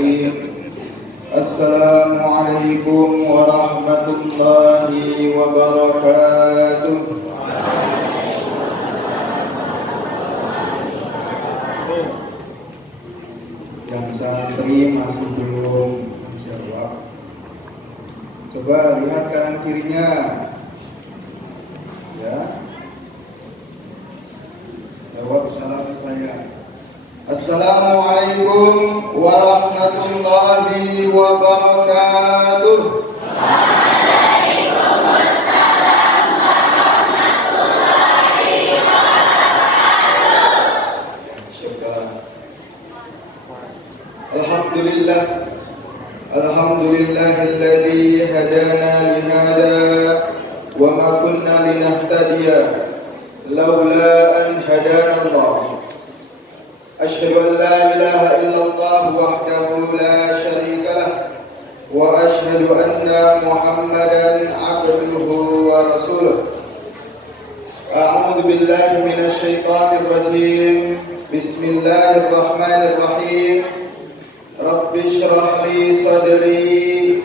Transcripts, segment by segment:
Bismillahirrahmanirrahim. Assalamualaikum warahmatullahi wabarakatuh. Yang santri masih belum menjawab, coba lihat kanan kirinya, ya. Jawab salam saya. Assalamualaikum warahmatullahi wabarakatuh. Waalaikumsalam warahmatullahi wabarakatuh. Syukur. Alhamdulillah. Alhamdulillahilladzi hadana li hada wa ma kunna linahtadiya laula an hadana Allah. أشهد أن لا إله إلا الله وحده لا شريك له وأشهد أن محمدا عبده ورسوله. أعوذ بالله من الشيطان الرجيم. بسم الله الرحمن الرحيم. رب اشرح لي صدري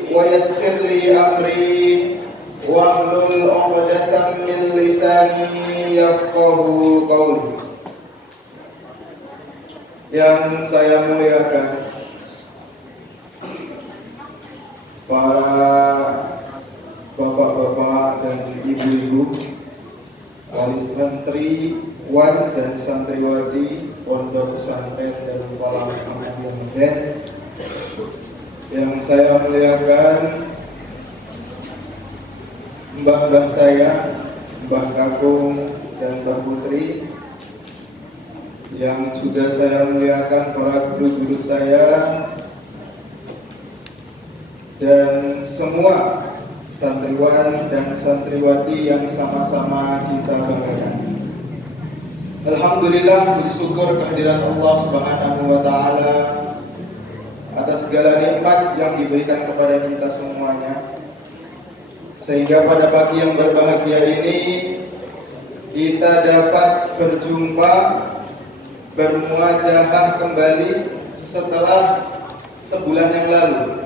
ويسر لي أمري واحلل عقدة من لساني يفقهوا قولي. Yang saya muliakan para bapak-bapak dan ibu-ibu, wali santriwan dan santriwati Pondok Pesantren Darul Falah Ahmadiyah Medan. Yang saya muliakan mbah-mbah saya, Mbah Kakung dan Mbah Putri. Yang sudah saya muliakan para guru-guru saya dan semua santriwan dan santriwati yang sama-sama kita banggakan. Alhamdulillah, bersyukur kehadiran Allah Subhanahu wa taala atas segala nikmat yang diberikan kepada kita semuanya, sehingga pada pagi yang berbahagia ini kita dapat berjumpa, bermuajahah kembali setelah sebulan yang lalu.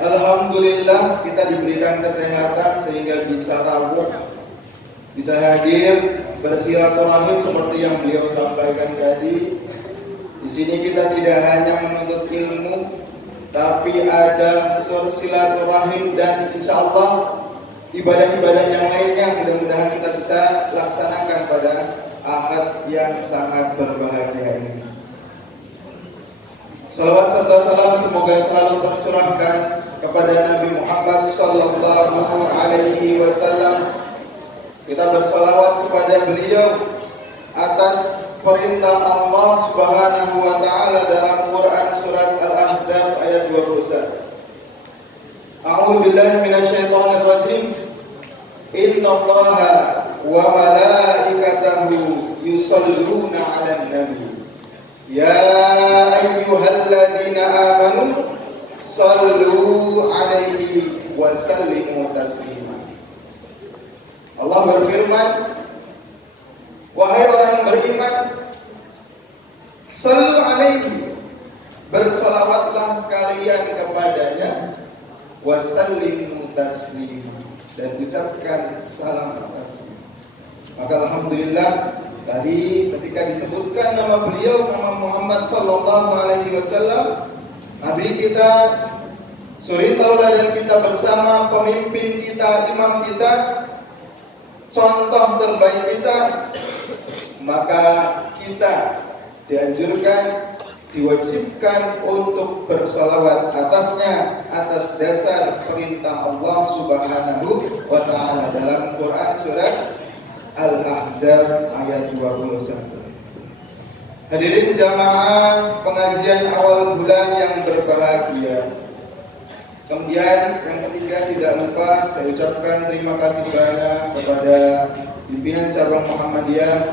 Alhamdulillah kita diberikan kesehatan sehingga bisa rawuh, bisa hadir, bersilaturahim seperti yang beliau sampaikan tadi. Di sini kita tidak hanya menuntut ilmu, tapi ada unsur silaturahim dan insya Allah ibadah-ibadah yang lainnya mudah-mudahan kita bisa laksanakan pada Ahad yang sangat berbahagia ini. Salawat serta salam semoga selalu tercurahkan kepada Nabi Muhammad sallallahu alaihi wasallam. Kita bersalawat kepada beliau atas perintah Allah Subhanahu wa taala dalam Quran surat Al-Ahzab ayat 21. A'udzu billahi minasyaitonir rajim. Innallaha wa malaikatahu yusalluna 'alan nabi ya ayyuhalladzina amanu sallu 'alaihi wa sallimu taslima. Allah berfirman, wahai orang yang beriman, sallu 'alaihi, bersolawatlah kalian kepadanya, wa sallimu taslima, dan ucapkan salam atasnya. Maka alhamdulillah tadi ketika disebutkan nama beliau, nama Muhammad sallallahu alaihi wasallam, Nabi kita, suri tauladan kita bersama, pemimpin kita, imam kita, contoh terbaik kita, maka kita dianjurkan, diwajibkan untuk bersalawat atasnya atas dasar perintah Allah Subhanahu wa taala dalam Quran surat Al-Ahzab ayat 21. Hadirin jamaah pengajian awal bulan yang berbahagia. Kemudian yang ketiga, tidak lupa saya ucapkan terima kasih banyak kepada pimpinan cabang Muhammadiyah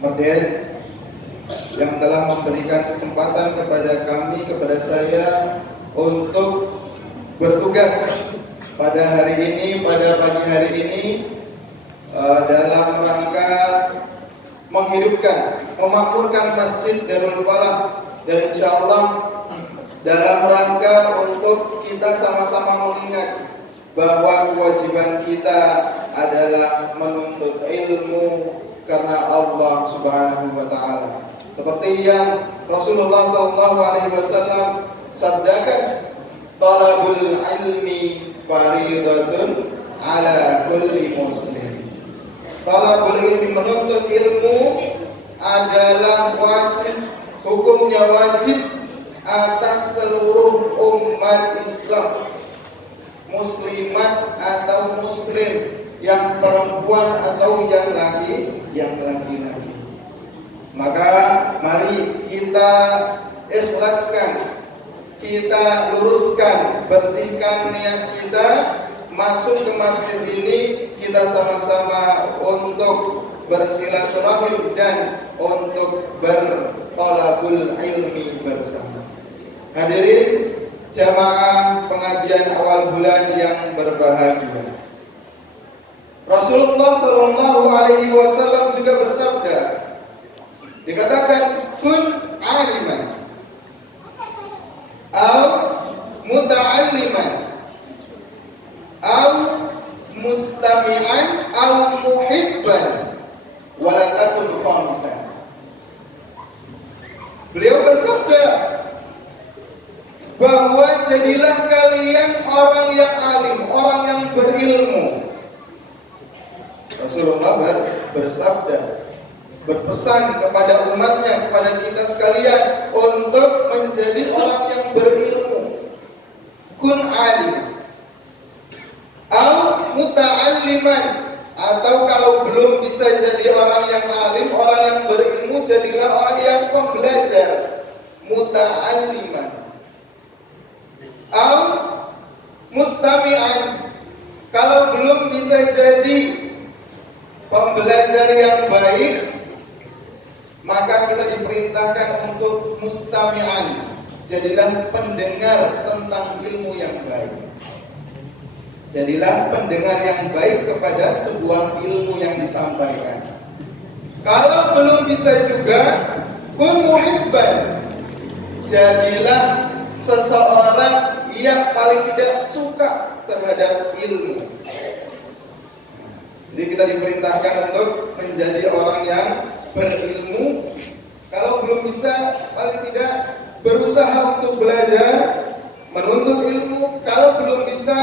Medan yang telah memberikan kesempatan kepada kami, kepada saya untuk bertugas pada hari ini, pada pagi hari ini dalam rangka menghidupkan memakmurkan Masjid Darul Falah, dan insyaallah dalam rangka untuk kita sama-sama mengingat bahwa kewajiban kita adalah menuntut ilmu karena Allah Subhanahu wa taala. Seperti yang Rasulullah SAW sabdakan, talabul ilmi faridatun ala kulli muslim. Talabul ilmi, menuntut ilmu adalah wajib, hukumnya wajib atas seluruh umat Islam, muslimat atau muslim, yang perempuan atau yang laki-laki. Maka mari kita ikhlaskan, kita luruskan, bersihkan niat kita masuk ke masjid ini, kita sama-sama untuk bersilaturahim dan untuk bertolabul ilmi bersama. Hadirin jamaah pengajian awal bulan yang berbahagia, Rasulullah SAW juga bersabda, dikatakan kun aliman au muta'alliman au mustami'an au muhibban wala takun khamisan. Beliau bersabda bahwa jadilah kalian orang yang alim, orang yang berilmu. Rasulullah bersabda, berpesan kepada umatnya, kepada kita sekalian untuk menjadi orang yang berilmu. Kun alim au muta'alliman, atau kalau belum bisa jadi orang yang alim, orang yang berilmu, jadilah orang yang pembelajar, muta'alliman. Au mustami'an, kalau belum bisa jadi pembelajar yang baik, maka kita diperintahkan untuk mustami'an, jadilah pendengar tentang ilmu yang baik. Jadilah pendengar yang baik kepada sebuah ilmu yang disampaikan. Kalau belum bisa juga, kun muhibban, jadilah seseorang yang paling tidak suka terhadap ilmu. Jadi kita diperintahkan untuk menjadi orang yang berilmu. Kalau belum bisa, paling tidak berusaha untuk belajar, menuntut ilmu. Kalau belum bisa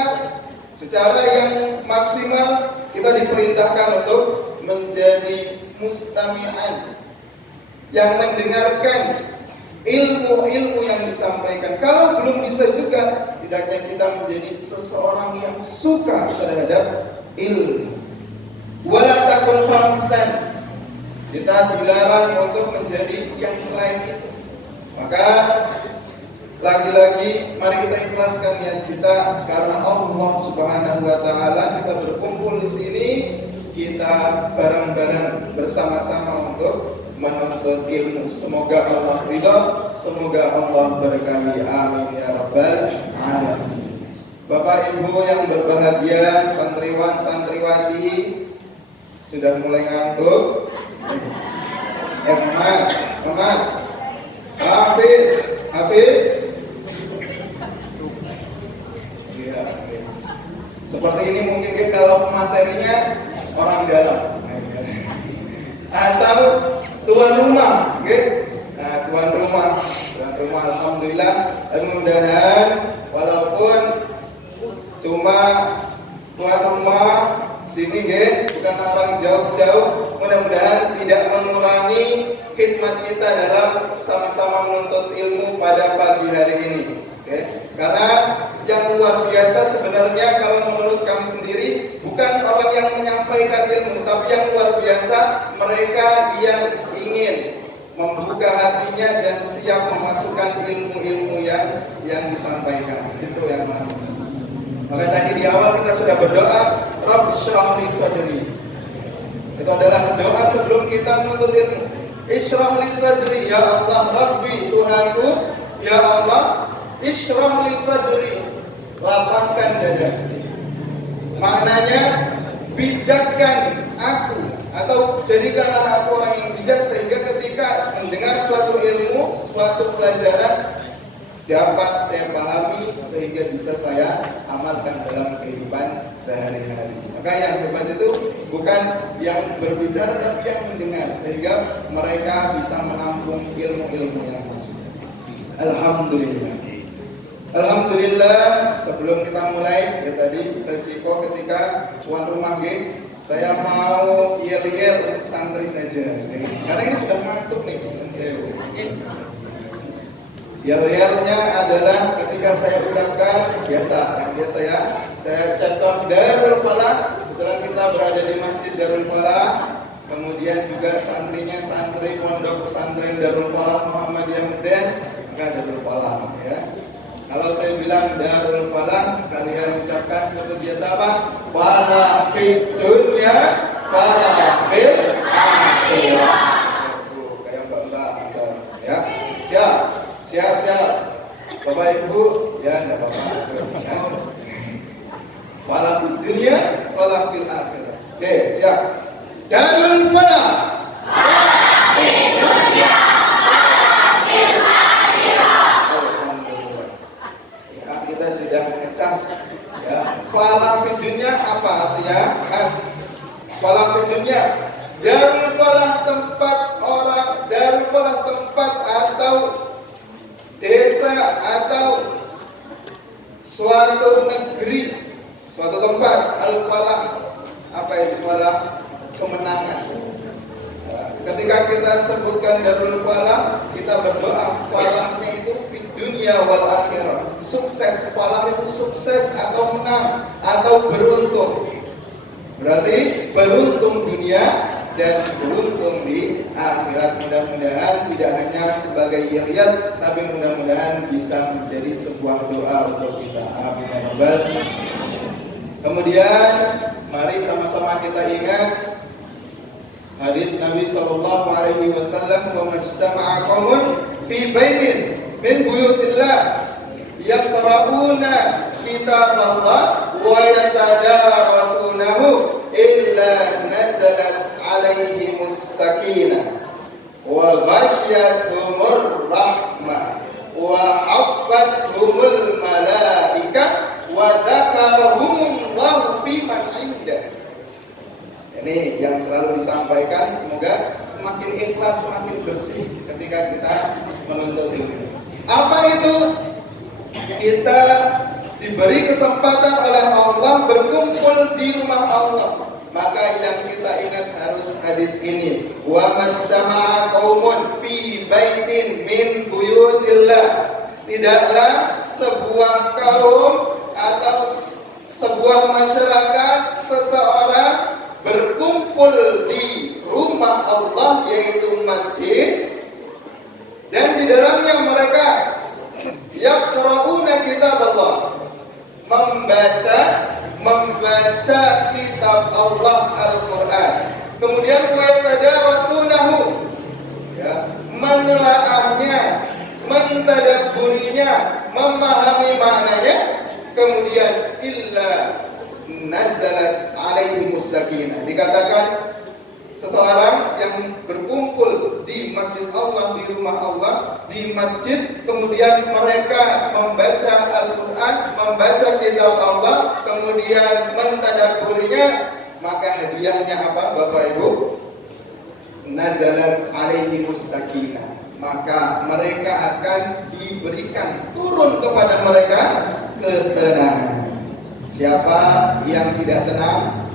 secara yang maksimal, kita diperintahkan untuk menjadi mustami'an, yang mendengarkan ilmu-ilmu yang disampaikan. Kalau belum bisa juga, setidaknya kita menjadi seseorang yang suka terhadap ilmu. Wala takun khamisan, kita dilarang untuk menjadi yang selain itu. Maka lagi-lagi mari kita ikhlaskan niat kita karena Allah Subhanahu wa taala. Kita berkumpul di sini, kita bareng-bareng bersama-sama untuk menuntut ilmu. Semoga Allah ridha, semoga Allah berkahi. Amin ya rabbal alamin. Bapak Ibu yang berbahagia, santriwan santriwati, sudah mulai ngantuk? Mas, Hafid. Ya, seperti ini mungkin kalau materinya orang dalam, atau tuan rumah, tuan rumah. Alhamdulillah, mudah-mudahan walaupun cuma tuan rumah sini, bukan orang jauh-jauh, mudah-mudahan tidak mengurangi khidmat kita dalam sama-sama menuntut ilmu pada pagi hari ini. Karena yang luar biasa sebenarnya kalau menurut kami sendiri bukan orang yang menyampaikan ilmu, tapi yang luar biasa mereka yang ingin membuka hatinya dan siap memasukkan ilmu-ilmu yang disampaikan. Itu yang mana. Maka tadi di awal kita sudah berdoa, Rabb shrah li sadri. Itu adalah doa sebelum kita menuntut ilmu. Ishrah li sadri, ya Allah Rabbi, Tuhanku, ya Allah, ishrah li sadri, lapangkan dada. Maknanya bijakkan aku, atau jadikanlah aku orang yang bijak sehingga ketika suatu pelajaran dapat saya pahami sehingga bisa saya amalkan dalam kehidupan sehari-hari. Maka yang hebat itu bukan yang berbicara tapi yang mendengar, sehingga mereka bisa menampung ilmu-ilmu yang masuk. Alhamdulillah. Alhamdulillah, sebelum kita mulai ya tadi resiko ketika tuan rumah saya mau yel-yel untuk santri saja. Karena ini sudah ngantuk nih. Yel-yelnya adalah ketika saya ucapkan biasa, yang biasa ya, saya ucapkan Darul Falah. Kebetulan kita berada di Masjid Darul Falah. Kemudian juga santrinya santri Pondok Pesantren Darul Falah Muhammadiyah Medan, maka Darul Falah ya. Kalau saya bilang Darul Falah, kalian ucapkan seperti biasa apa? Falah fid dunya, falah fil akhirah. Kayak mbak-mbak ya. Siap. Bapak Ibu, ya enggak apa-apa. Ya. Falah fid dunya, falah fil akhirah. Oke, siap. Darul Falah. Falah fid dunya. Kita sudah ngecas ya. Falah fid dunya apa artinya? Falah fid dunya, Darul Falah tempat orang, Darul Falah tempat atau desa atau suatu negeri, suatu tempat. Al-Falah apa itu falah? Kemenangan. Ketika kita sebutkan Darul Falah, kita berdoa falahnya itu fid dunya wal akhirah. Sukses, falah itu sukses atau menang atau beruntung. Berarti beruntung dunia dan beruntung di akhirat. Mudah-mudahan tidak hanya sebagai yel-yel, tapi mudah-mudahan bisa menjadi sebuah doa untuk kita. Amin ya rabbal alamin. Kemudian mari sama-sama kita ingat hadis Nabi sallallahu alaihi wasallam, "Wa majtama'a qaumun fi baitin min buyutillah yaqra'una kitaballah wa yatadarasunahu illa nazalat 'alaihimus sakinah wa ghasyiyatuhumur rahmah wa haffathumul malaikah wa dzakarahumullahu fi man 'indah." Ini yang selalu disampaikan, semoga semakin ikhlas, semakin bersih ketika kita menuntut ilmu. Apa itu? Kita diberi kesempatan oleh Allah berkumpul di rumah Allah. Maka yang kita ingat harus hadis ini. Wa majtama'a qaumun fi baitin min buyutillah. Tidaklah sebuah kaum atau sebuah masyarakat, seseorang berkumpul di rumah Allah, yaitu masjid, dan di dalamnya mereka yaqra'una kitab Allah, membaca kitab Allah Al-Quran, kemudian yatadarasunahu, ya, menelaahnya, mentadabburinya, memahami maknanya, kemudian illa nazalat alaihimus sakinah. Dikatakan seseorang yang berkumpul di masjid Allah, di rumah Allah, di masjid, kemudian mereka membaca Al-Quran, membaca kitab Allah, kemudian mentadabburinya, maka hadiahnya apa Bapak Ibu? Nazalat alaihimus sakinah. Maka mereka akan diberikan, turun kepada mereka ketenangan. Siapa yang tidak tenang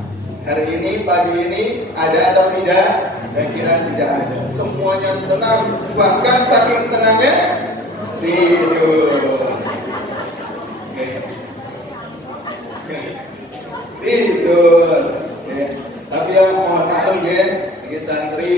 hari ini, pagi ini, ada atau tidak? Saya kira tidak ada. Semuanya tenang, bahkan saking tenangnya tidur. Tidur. Tapi yang mohon maklum ya, ini santri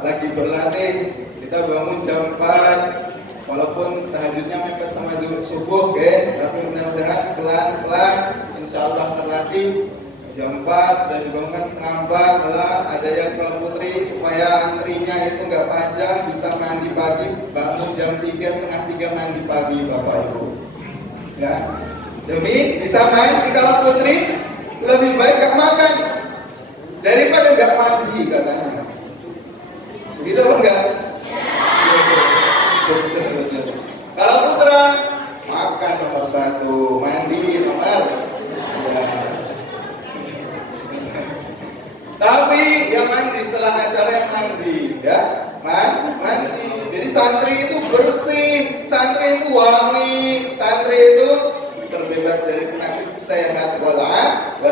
lagi berlatih. Kita bangun jam 4. Walaupun tahajudnya mepet sama subuh, tapi mudah-mudahan pelan-pelan, insya Allah terlatih. Jam 4 sudah dibangunkan setengah 4 lah. Ada yang kalau putri supaya antrinya itu nggak panjang, bisa mandi pagi, bangun jam 3, setengah 3 mandi pagi Bapak Ibu. Ya, demi bisa mandi. Kalau putri lebih baik nggak makan daripada nggak mandi katanya. Begitu apa enggak? santri itu bersih, santri itu wangi, santri itu terbebas dari penyakit, sehat walafiat.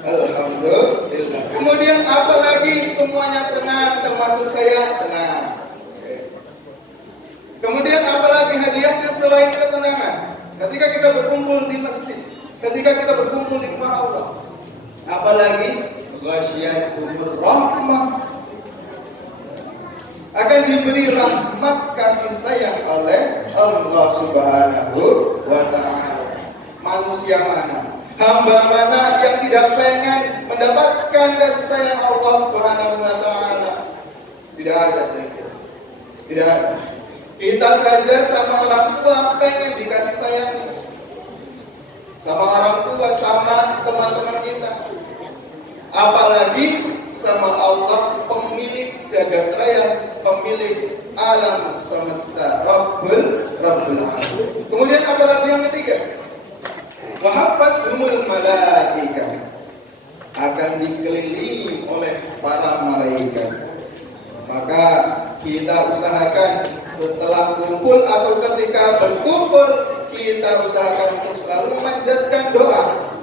Alhamdulillah. Kemudian apalagi semuanya tenang, termasuk saya tenang. Kemudian apalagi hadiahnya selain ketenangan? Ketika kita berkumpul di masjid, ketika kita berkumpul di rumah Allah, apalagi ghasyiyatuhur rahmah, akan diberi rahmat kasih sayang oleh Allah Subhanahu wa ta'ala. Manusia mana, hamba mana yang tidak pengen mendapatkan kasih sayang Allah Subhanahu wa ta'ala? Tidak ada, saya kira. Tidak ada. Kita saja sama orang tua pengen dikasih sayang, sama orang tua, sama teman-teman kita, apalagi sama Allah, pemilik jagat raya, pemilik alam semesta, Rabbul Alamin. Kemudian apalagi yang ketiga, wahafathumul malaikah, akan dikelilingi oleh para malaikat. Maka kita usahakan setelah kumpul atau ketika berkumpul, kita usahakan untuk selalu memanjatkan doa.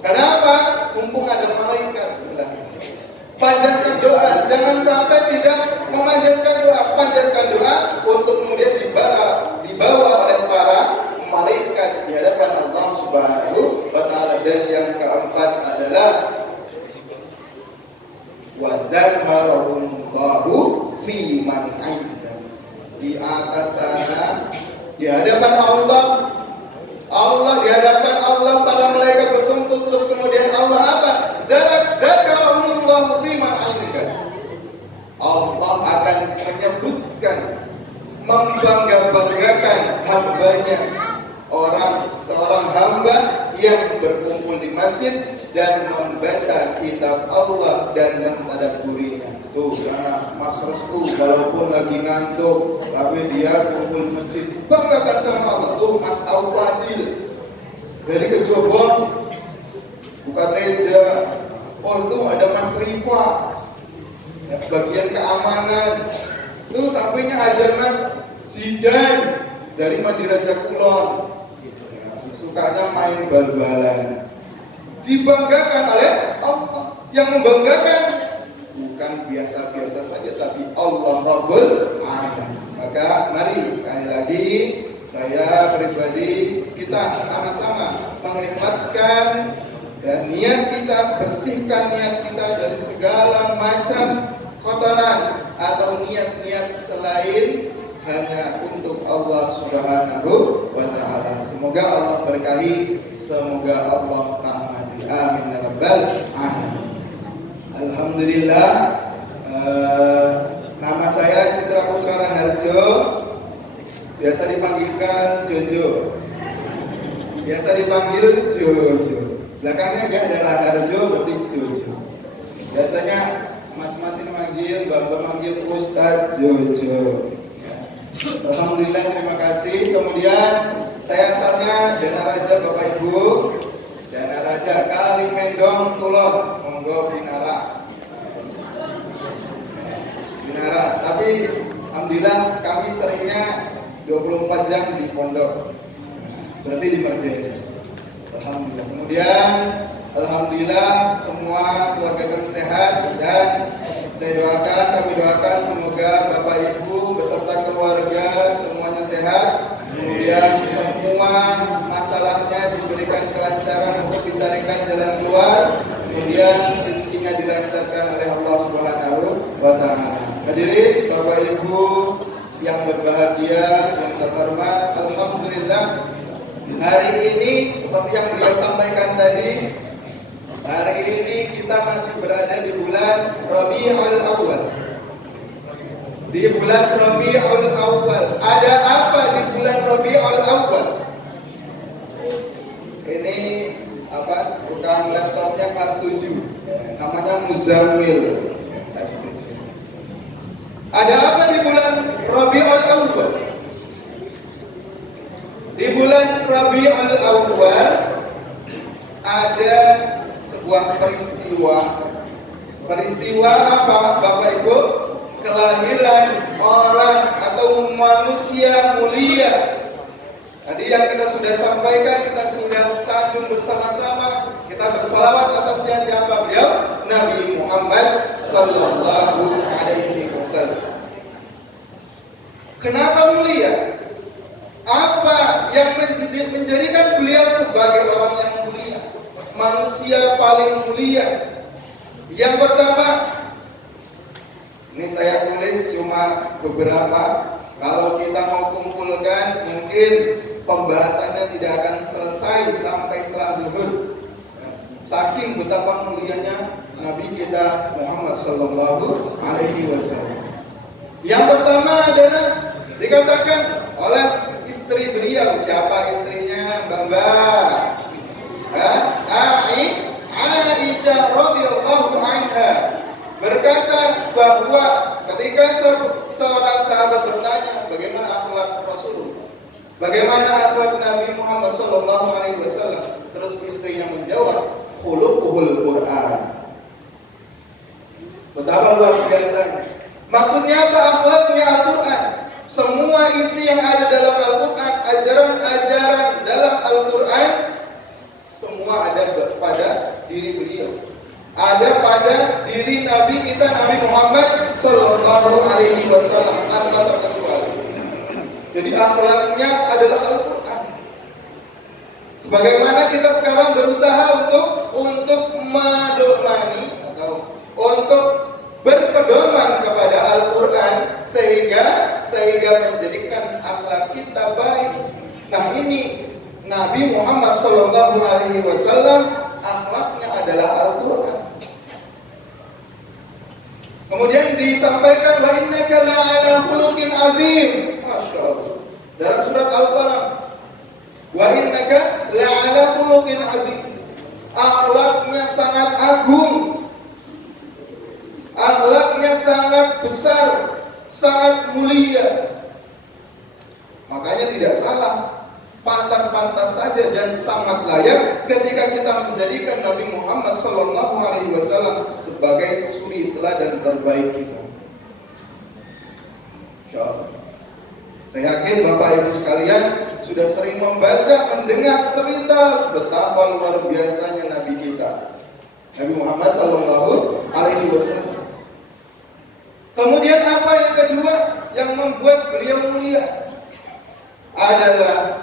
Kenapa? Mumpung ada malaikat. Panjatkan doa, jangan sampai tidak memanjatkan doa. Panjatkan doa untuk kemudian dibawa oleh para malaikat di hadapan Allah Subhanahu wa ta'ala. Dan yang keempat adalah wadzakarahumullahu fi man 'inda. Di atas sana, di hadapan Allah, di hadapan Allah para malaikat berkumpul, terus kemudian Allah apa? Dzakarahumullahu fi man 'inda. Allah akan menyebutkan, membangga-banggakan hambanya, seorang hamba yang berkumpul di masjid dan membaca kitab Allah dan mentadabburinya. Tuh, karena Mas Restu walaupun lagi ngantuk, tapi dia kumpul di masjid, banggakan sama Allah. Tuh Mas Al-Fadil dari Kejobong, buka teja. Oh, itu ada Mas Rifa, ya, bagian keamanan. Tuh sampingnya ada Mas Zidan dari Madiraja Kulon, ya, sukanya main bal-balan. Dibanggakan oleh Allah. Yang membanggakan bukan biasa-biasa saja, tapi Allah Rabbul Alamin. Maka mari sekali lagi saya pribadi, kita sama-sama mengikhlaskan dan niat kita, bersihkan niat kita dari segala macam kotoran atau niat-niat selain hanya untuk Allah Subhanahu wa ta'ala. Semoga Allah berkahi, semoga Allah rahmati. Amin ya rabbal alamin. Alhamdulillah. Nama saya Citra Putra Raharjo, biasa dipanggilkan Jojo, biasa dipanggil Jojo. Belakangnya gak ada Raharjo, berarti Jojo. Biasanya mas-mas ini manggil, bapak manggil Ustadz Jojo. Alhamdulillah, terima kasih. Kemudian saya asalnya Dana Raja Bapak Ibu, Dana Raja Kali Mendong Kulon, monggo Binara. Tapi alhamdulillah kami seringnya 24 jam di pondok, berarti di Merdeka. Alhamdulillah. Kemudian alhamdulillah semua keluarga kami sehat, dan kami doakan semoga Bapak Ibu beserta keluarga semuanya sehat. Kemudian semua masalahnya diberikan kelancaran untuk dicarikan jalan keluar. Kemudian rezekinya dilancarkan oleh Allah Subhanahu wa ta'ala. Hadirin Bapak Ibu yang berbahagia, yang terhormat, alhamdulillah hari ini seperti yang beliau sampaikan tadi, hari ini kita masih berada di bulan Rabiul Awal. Di bulan Rabiul Awal, ada apa di bulan Rabiul Awal? Ini apa? Bukan laptopnya kelas 7, namanya Muzammil. Kelas 7. Ada apa di bulan Rabiul Awal? Di bulan Rabiul Awal ada sebuah peristiwa. Peristiwa apa, Bapak Ibu? Kelahiran orang yang mulia. Tadi yang kita sudah sampaikan, kita sudah sanjung bersama-sama, kita berselawat atasnya siapa beliau? Nabi Muhammad sallallahu alaihi wasallam. Kenapa mulia? Apa yang menjadikan beliau sebagai orang yang mulia, manusia paling mulia? Yang pertama, ini saya tulis cuma beberapa. Kalau kita mau kumpulkan, mungkin pembahasannya tidak akan selesai sampai setelah zuhur. Saking betapa mulianya Nabi kita Muhammad sallallahu alaihi wasallam. Yang pertama adalah dikatakan oleh istri beliau. Siapa istrinya? Mbak Aisyah radhiyallahu anha berkata bahwa ketika seorang sahabat bertanya bagaimana akhlak Rasulullah, bagaimana akhlak Nabi Muhammad sallallahu alaihi wasallam, terus istrinya menjawab, khuluquhul Quran. Betapa luar biasanya. Maksudnya apa akhlaknya Al-Quran? Semua isi yang ada dalam Al-Quran, ajaran-ajaran dalam Al-Quran, semua ada pada diri beliau. Ada pada diri Nabi kita Nabi Muhammad sallallahu alaihi wasallam tanpa terkecuali. Jadi akhlaknya adalah Al-Quran. Sebagaimana kita sekarang berusaha untuk medomani atau untuk berpedoman kepada Al-Quran sehingga menjadikan akhlak kita baik. Nah, ini Nabi Muhammad sallallahu alaihi wasallam akhlaknya adalah Al-Quran. Kemudian disampaikan wa innaka la'ala khuluqin azim. Masya Allah. Dalam surat Al-Qalam, wa innaka la'ala khuluqin azim. Akhlaknya sangat agung. Akhlaknya sangat besar, sangat mulia. Makanya tidak salah, pantas-pantas saja dan sangat layak ketika kita menjadikan Nabi Muhammad SAW sebagai suri teladan terbaik kita. Insyaallah. Saya yakin Bapak Ibu sekalian sudah sering membaca, mendengar cerita betapa luar biasanya Nabi kita, Nabi Muhammad SAW. Kemudian apa yang kedua yang membuat beliau mulia adalah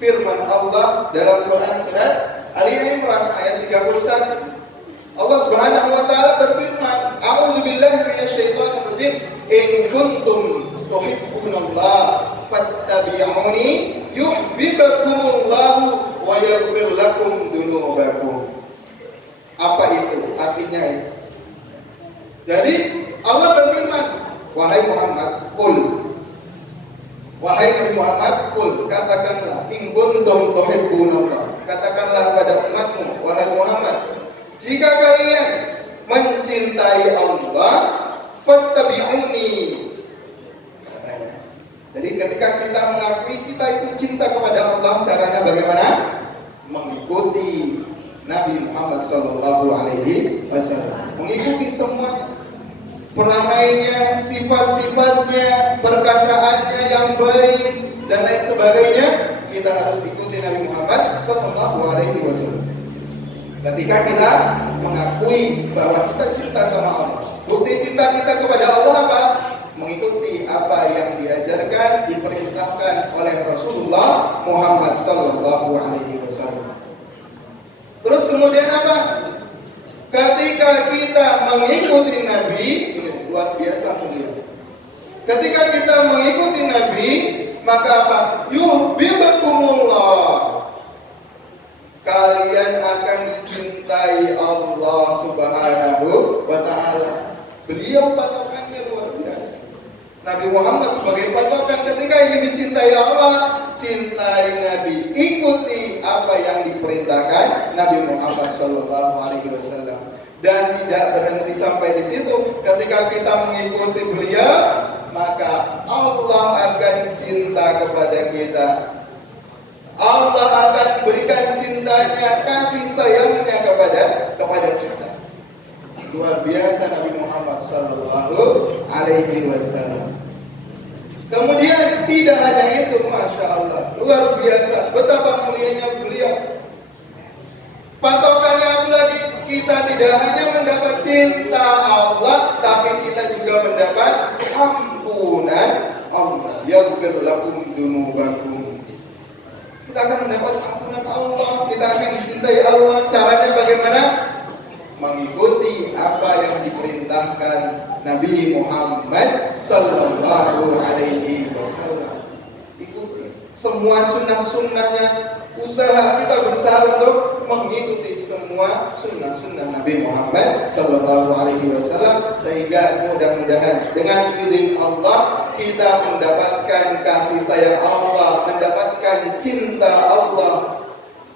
firman Allah dalam Quran surat Ali Imran ayat 31. Allah Subhanahu wa taala berfirman, "A'udzubillahi minasyaitonir rajim. In kuntum tuhibbunallaha fattabi'uni yuhibbukumullahu wa yaghfir lakum dzunubakum." Apa itu? Artinya itu. Jadi Allah berfirman, wahai Muhammad, qul. Wahai Nabi Muhammad, qul, katakanlah, in kuntum tuhibbunallah. Katakanlah pada umatmu, wahai Muhammad, jika kalian mencintai Allah, fattabi'uni. Jadi ketika kita mengakui kita itu cinta kepada Allah, caranya bagaimana? Mengikuti Nabi Muhammad SAW, mengikuti semua peramainya, sifat-sifatnya, perkataannya yang baik dan lain sebagainya. Kita harus ikuti Nabi Muhammad SAW. Ketika kita mengakui bahwa kita cinta sama Allah, bukti cinta kita kepada Allah apa? Mengikuti apa yang diajarkan, diperintahkan oleh Rasulullah Muhammad SAW. Terus kemudian apa? Ketika kita mengikuti Nabi, luar biasa mulia. Ketika kita mengikuti Nabi, maka apa? Yuhibbukumullah. Kalian akan dicintai Allah Subhanahu wa taala. Beliau patokannya luar biasa. Nabi Muhammad sebagai patokan ketika ingin dicintai Allah, cintai Nabi, ikuti apa yang diperintahkan Nabi Muhammad SAW. Dan tidak berhenti sampai di situ. Ketika kita mengikuti beliau, maka Allah akan cinta kepada kita. Allah akan berikan cintanya, kasih sayangnya kepada kita. Luar biasa Nabi Muhammad SAW. Kemudian tidak hanya itu, Masya Allah, luar biasa, betapa mulianya beliau. Patokannya apa lagi? Kita tidak hanya mendapat cinta Allah, tapi kita juga mendapat ampunan Allah. Yaghfir lakum dzunubakum. Kita akan mendapat ampunan Allah, kita akan dicintai Allah. Caranya bagaimana? Mengikuti apa yang diperintahkan Nabi Muhammad sallallahu alaihi wasallam. Ikuti semua sunnah-sunnahnya. Usaha kita berusaha untuk mengikuti semua sunnah-sunnah Nabi Muhammad sallallahu alaihi wasallam, sehingga mudah-mudahan dengan izin Allah kita mendapatkan kasih sayang Allah, mendapatkan cinta Allah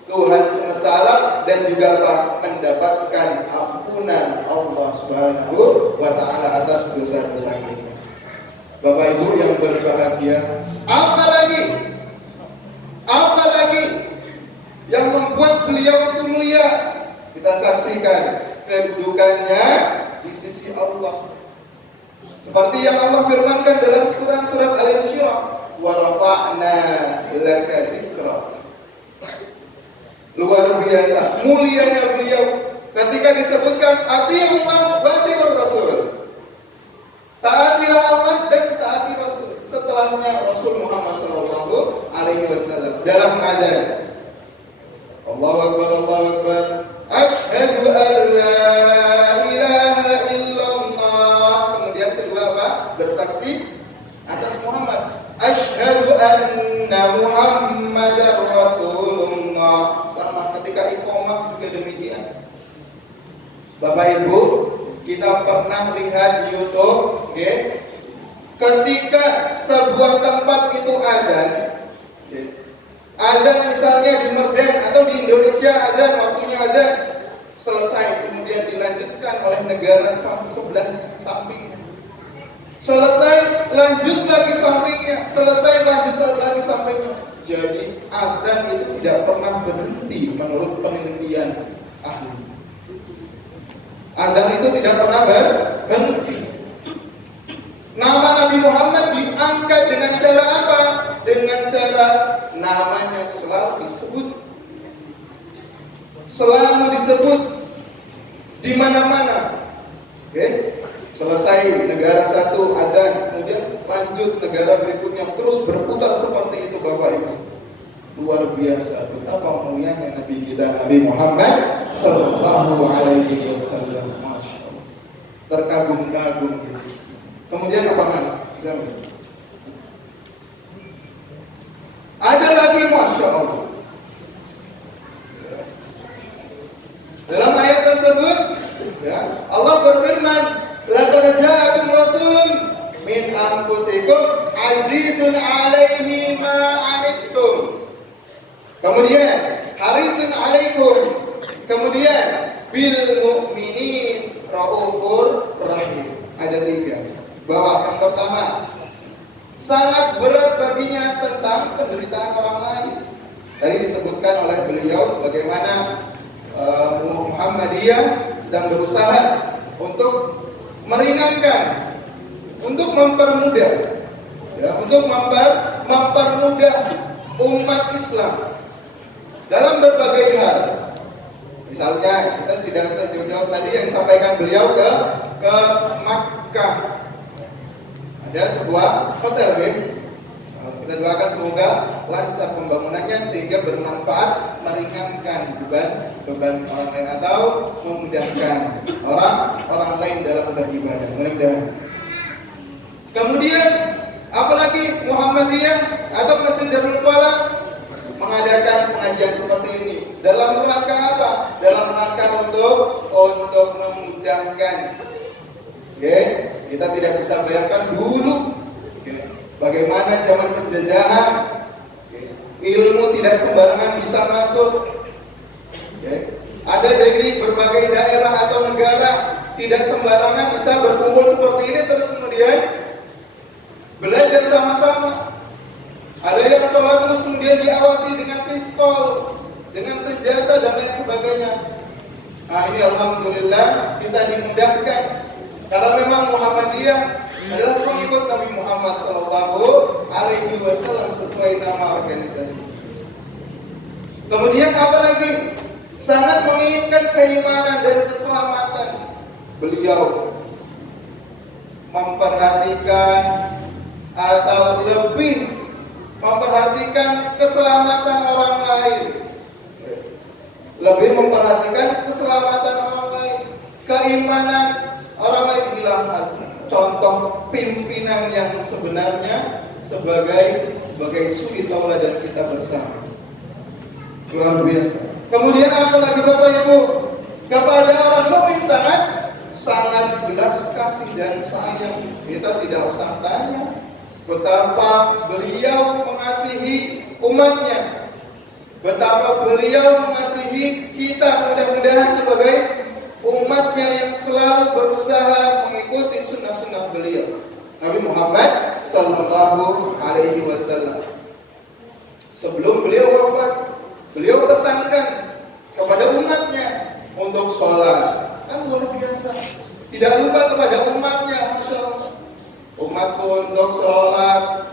Tuhan semesta alam, dan juga apa? Mendapatkan ampunan Allah Subhanahu wa taala atas dosa-dosa kita. Bapak Ibu yang berbahagia, apa lagi yang membuat beliau itu mulia? Kita saksikan kedudukannya di sisi Allah. Seperti yang Allah firmankan dalam Quran surat Al-Insyirah, wa rafa'na laka dzikrak. Luar biasa mulianya beliau ketika disebutkan atiiullah wa atiiur rasul. Taatilah Allah dan taati Rasul. Setelahnya Rasul Muhammad sallallahu alaihi wasallam dalam azan, Allahu akbar, Allahu akbar, asyhadu an la ilaha illallah. Kemudian kedua apa? Bersaksi atas Muhammad. Asyhadu anna Muhammadar Rasulullah. Sama ketika iqamah juga demikian. Bapak Ibu, kita pernah lihat di YouTube, okay? Ketika sebuah tempat itu adzan, okay? Adzan misalnya di Medan atau di Indonesia adzan, waktunya adzan selesai, kemudian dilanjutkan oleh negara sebelah sampingnya. Selesai, lanjut lagi sampingnya. Selesai, lanjut lagi sampingnya. Jadi adzan itu tidak pernah berhenti menurut penelitian ahli. Adzan itu tidak pernah berhenti. Nama Nabi Muhammad diangkat dengan cara apa? Dengan cara namanya selalu disebut. Selalu disebut di mana-mana. Oke? Selesai negara satu adzan, kemudian lanjut negara berikutnya, terus berputar seperti itu, Bapak Ibu. Luar biasa betapa mulianya Nabi kita Nabi Muhammad sallallahu alaihi wasallam. Masya Allah, terkagum-kagum gitu. Kemudian apa Mas? Ada lagi, Masya Allah, dalam ayat tersebut ya, Allah berfirman, laqad ja'akum rasulun min anfusikum azizun 'alaihi ma 'anittum. Kemudian harisun 'alaikum. Kemudian bil mu'minin raufur rahim. Ada tiga. Bahwa yang pertama, sangat berat baginya tentang penderitaan orang lain. Tadi disebutkan oleh beliau bagaimana Muhammadiyah sedang berusaha untuk meringankan, untuk mempermudah, ya, untuk mempermudah umat Islam dalam berbagai hal. Misalnya kita tidak usah jauh-jauh, tadi yang disampaikan beliau ke Makkah. Ada sebuah hotel, ya. Kita doakan semoga lancar pembangunannya sehingga bermanfaat, meringankan beban orang lain atau memudahkan orang lain dalam beribadah. Mudah-mudahan. Kemudian apalagi Muhammadiyah atau Masjid Darul Falah mengadakan pengajian seperti ini dalam rangka apa? Dalam rangka untuk memudahkan. Oke, kita tidak bisa bayangkan dulu, bagaimana zaman penjajahan, ilmu tidak sembarangan bisa masuk. Ada dari berbagai daerah atau negara, tidak sembarangan bisa berkumpul seperti ini terus kemudian belajar sama-sama. Ada yang sholat terus kemudian diawasi dengan pistol, dengan senjata dan lain sebagainya. Nah ini alhamdulillah kita dimudahkan. Karena memang Muhammadiyah adalah pengikut Nabi Muhammad Sallallahu Alaihi Wasallam sesuai nama organisasi. Kemudian apa lagi? Sangat menginginkan keimanan dan keselamatan. Beliau memperhatikan atau lebih memperhatikan keselamatan orang lain. Lebih memperhatikan keselamatan orang lain, keimanan orang lain. Inilah contoh pimpinan yang sebenarnya sebagai suri tauladan kita bersama. Luar biasa. Kemudian apa lagi Bapak Ibu? Kepada orang mukmin sangat belas kasih dan sayang. Kita tidak usah tanya betapa beliau mengasihi umatnya, betapa beliau mengasihi kita. Mudah-mudahan sebagai umatnya yang selalu berusaha mengikuti sunnah-sunnah beliau Nabi Muhammad Sallallahu Alaihi Wasallam. Sebelum beliau wafat, beliau pesankan kepada umatnya untuk sholat. Kan luar biasa. Tidak lupa kepada umatnya, Masya Allah. Umatku untuk sholat,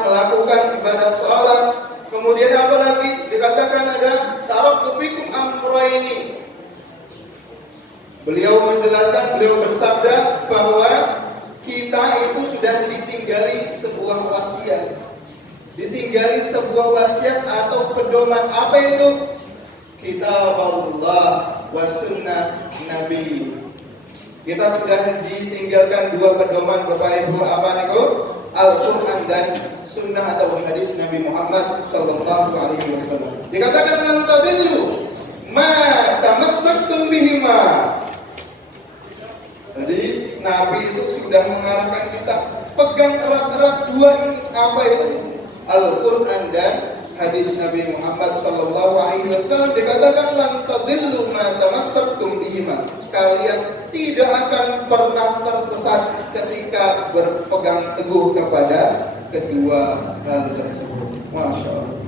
melakukan ibadah sholat. Kemudian apa lagi? Dikatakan ada taraktu fikum amrayni. Beliau menjelaskan, beliau bersabda bahwa kita itu sudah ditinggali sebuah wasiat. Ditinggali sebuah wasiat atau pedoman. Apa itu? Kitab Allah wa sunnah Nabi. Kita sudah ditinggalkan dua pedoman Bapak Ibu, apa niku? Al-Quran dan sunnah atau hadis Nabi Muhammad Sallallahu Alaihi Wasallam. Dikatakan lan tadillu ma tamassaktum bihima. Jadi Nabi itu sudah mengarahkan kita pegang erat-erat dua ini. Apa itu? Al-Quran dan hadis Nabi Muhammad Sallallahu Alaihi Wasallam. Dikatakan lan tadillu ma tamassaktum bihima. Kalian tidak akan pernah tersesat ketika berpegang teguh kepada kedua hal tersebut. Masya Allah.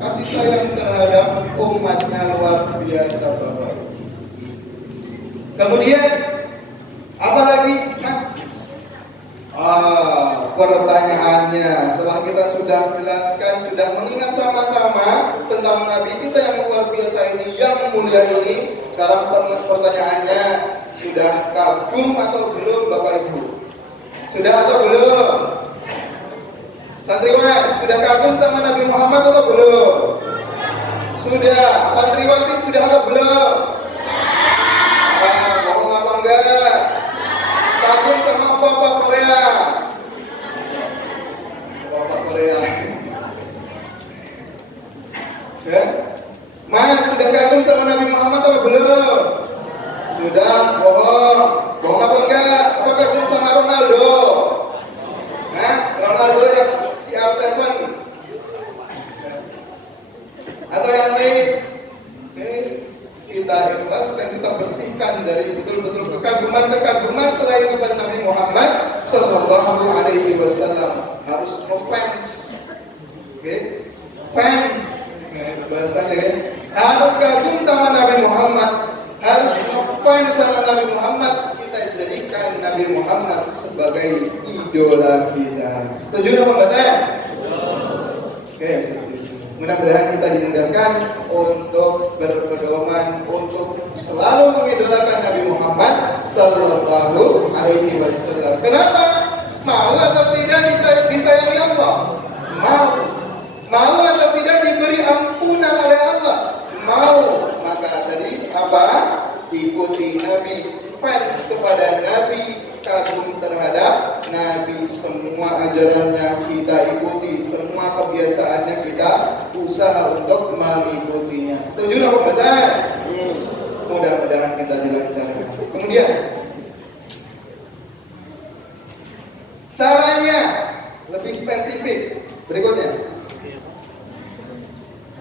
Kasih sayang terhadap umatnya luar biasa Bapak. Kemudian apa lagi Mas? Pertanyaannya setelah kita sudah jelaskan, sudah mengingat sama-sama tentang Nabi kita yang luar biasa ini, yang mulia ini. Sekarang pertanyaannya, sudah kagum atau belum Bapak Ibu? Sudah atau belum? Santriwan, sudah kagum sama Nabi Muhammad atau belum? Sudah. Santriwati sudah atau belum? Ngomong apa enggak? Kagum sama apa-apa Korea? Apa-apa Korea? Ya? Mas, sudah kagum sama Nabi Muhammad atau belum? Sudah, bohong. Bohong apa enggak? Apa kagum sama Ronaldo? Ronaldo yang CR7 atau yang lain? Oke, kita ikhlas dan kita bersihkan dari betul-betul kekaguman selain kepada Nabi Muhammad Sallallahu Alaihi Wasallam. Harus ngefans. Oke, fans. Bahasanya harus kagum sama Nabi Muhammad, harus ngefans sama Nabi Muhammad. Kita jadikan Nabi Muhammad sebagai idola kita. Setuju dong Bapak? Oke, setuju. Mudah-mudahan kita dimudahkan untuk berpedoman, untuk selalu mengidolakan Nabi Muhammad Sallallahu Alaihi Wasallam. Kenapa? Mau atau tidak disayangi Allah? Mau atau tidak diberi ampunan oleh Allah? Mau. Maka tadi apa? Ikuti Nabi, fans kepada Nabi, kagum terhadap Nabi, semua ajarannya kita ikuti, semua kebiasaannya kita usaha untuk mengikutinya. Setuju dong Bapak? Mudah-mudahan kita dilancarkan. Kemudian caranya lebih spesifik berikutnya.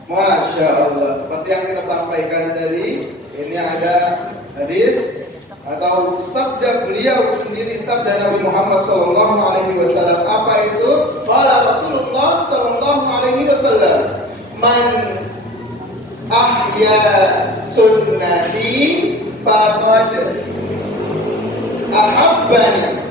Masya Allah, seperti yang kita sampaikan tadi, ini ada hadis atau sabda beliau sendiri, sabda Nabi Muhammad Sallallahu Alaihi Wasallam. Apa itu? Qala Rasulullah Sallallahu Alaihi Wasallam, man ahya sunnati faqad ahabbani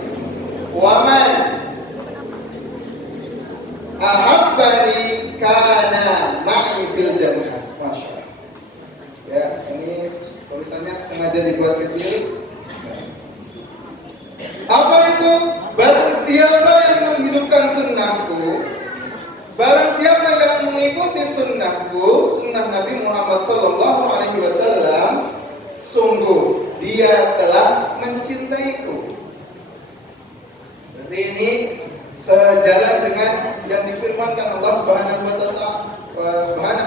sengaja dibuat kecil. Apa itu? Barang siapa yang menghidupkan sunnahku, barang siapa yang mengikuti sunnahku, sunnah Nabi Muhammad SAW, sungguh dia telah mencintaiku. Jadi ini sejalan dengan yang difirmankan Allah Subhanahu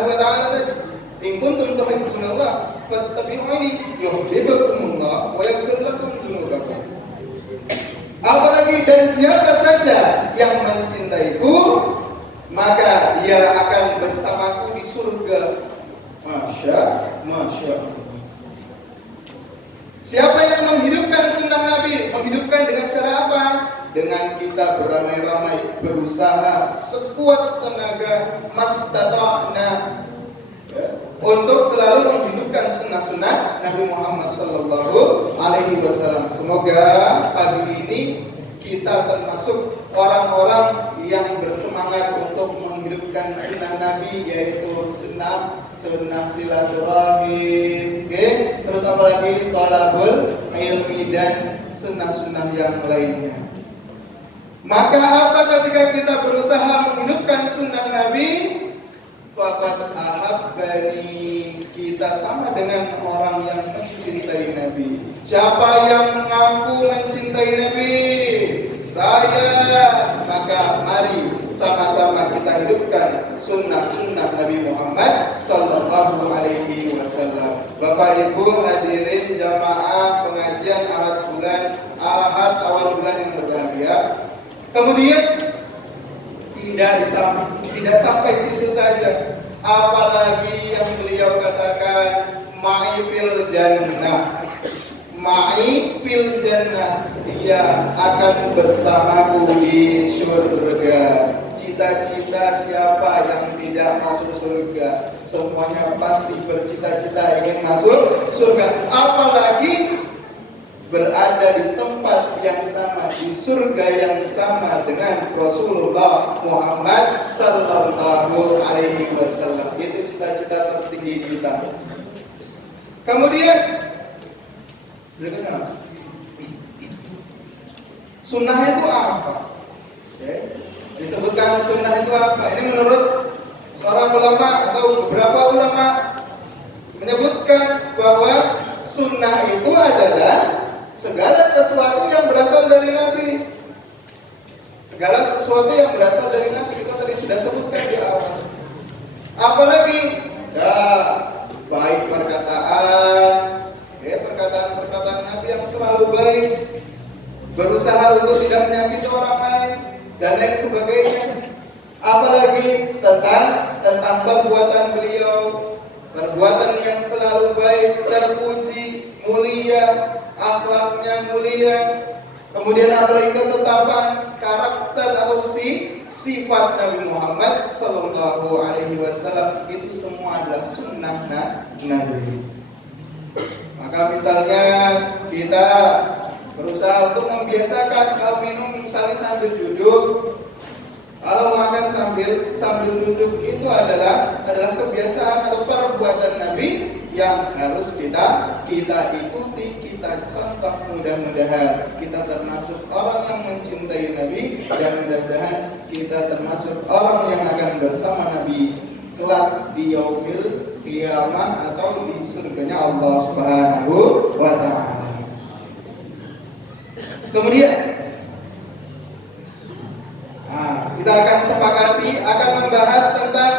wa taala tadi. In kuntum tuhibbunallah fattabi'uni yuhibbukumullah wa yaghfir lakum dzunubakum. Apalagi dan siapa saja yang mencintaiku, maka dia akan bersamaku di surga. Masya Allah. Siapa yang menghidupkan sunnah Nabi? Menghidupkan dengan cara apa? Dengan kita beramai-ramai berusaha sekuat tenaga mastata'na untuk selalu menghidupkan sunnah-sunnah Nabi Muhammad SAW. Semoga pagi ini kita termasuk orang-orang yang bersemangat untuk menghidupkan sunnah Nabi, yaitu sunnah silaturahim. Terus apa lagi? Thalabul ilmi dan sunnah-sunnah yang lainnya. Maka apa ketika kita berusaha menghidupkan sunnah Nabi? Faqad ahabbani, kita sama dengan orang yang mencintai Nabi. Siapa yang mengaku mencintai Nabi? Saya. Maka mari sama-sama kita hidupkan sunnah-sunnah Nabi Muhammad Sallallahu Alaihi Wasallam. Bapak Ibu hadirin jamaah pengajian Ahad awal bulan yang berbahagia. Kemudian tidak sampai situ saja, apalagi yang beliau katakan ma'i fil jannah, dia akan bersamaku di surga. Cita-cita siapa yang tidak masuk surga? Semuanya pasti bercita-cita ingin masuk surga, apalagi berada di tempat yang sama, di surga yang sama dengan Rasulullah Muhammad Sallallahu Alaihi Wasallam. Itu cita-cita tertinggi kita. Kemudian berikutnya, sunnah itu apa? Disebutkan sunnah itu apa? Ini menurut seorang ulama atau beberapa ulama menyebutkan bahwa sunnah itu adalah segala sesuatu yang berasal dari Nabi. Segala sesuatu yang berasal dari Nabi, kita tadi sudah sebutkan di awal. Apalagi baik perkataan Nabi yang selalu baik, berusaha untuk tidak menyakiti orang lain dan lain sebagainya. Apalagi tentang perbuatan beliau, perbuatan yang selalu baik, terpuji, mulia, akhlaknya mulia. Kemudian apalagi ketetapan karakter atau sifat Nabi Muhammad Sallallahu Alaihi Wasallam, itu semua adalah sunnah Nabi. Maka misalnya kita berusaha untuk membiasakan kalau minum misalnya sambil duduk, kalau makan sambil duduk, itu adalah kebiasaan atau perbuatan Nabi yang harus kita ikuti, kita contoh. Mudah-mudahan kita termasuk orang yang mencintai Nabi, dan mudah-mudahan kita termasuk orang yang akan bersama Nabi kelak di yaumil qiyamah atau di surganya Allah Subhanahu wa taala. Kemudian kita akan sepakati akan membahas tentang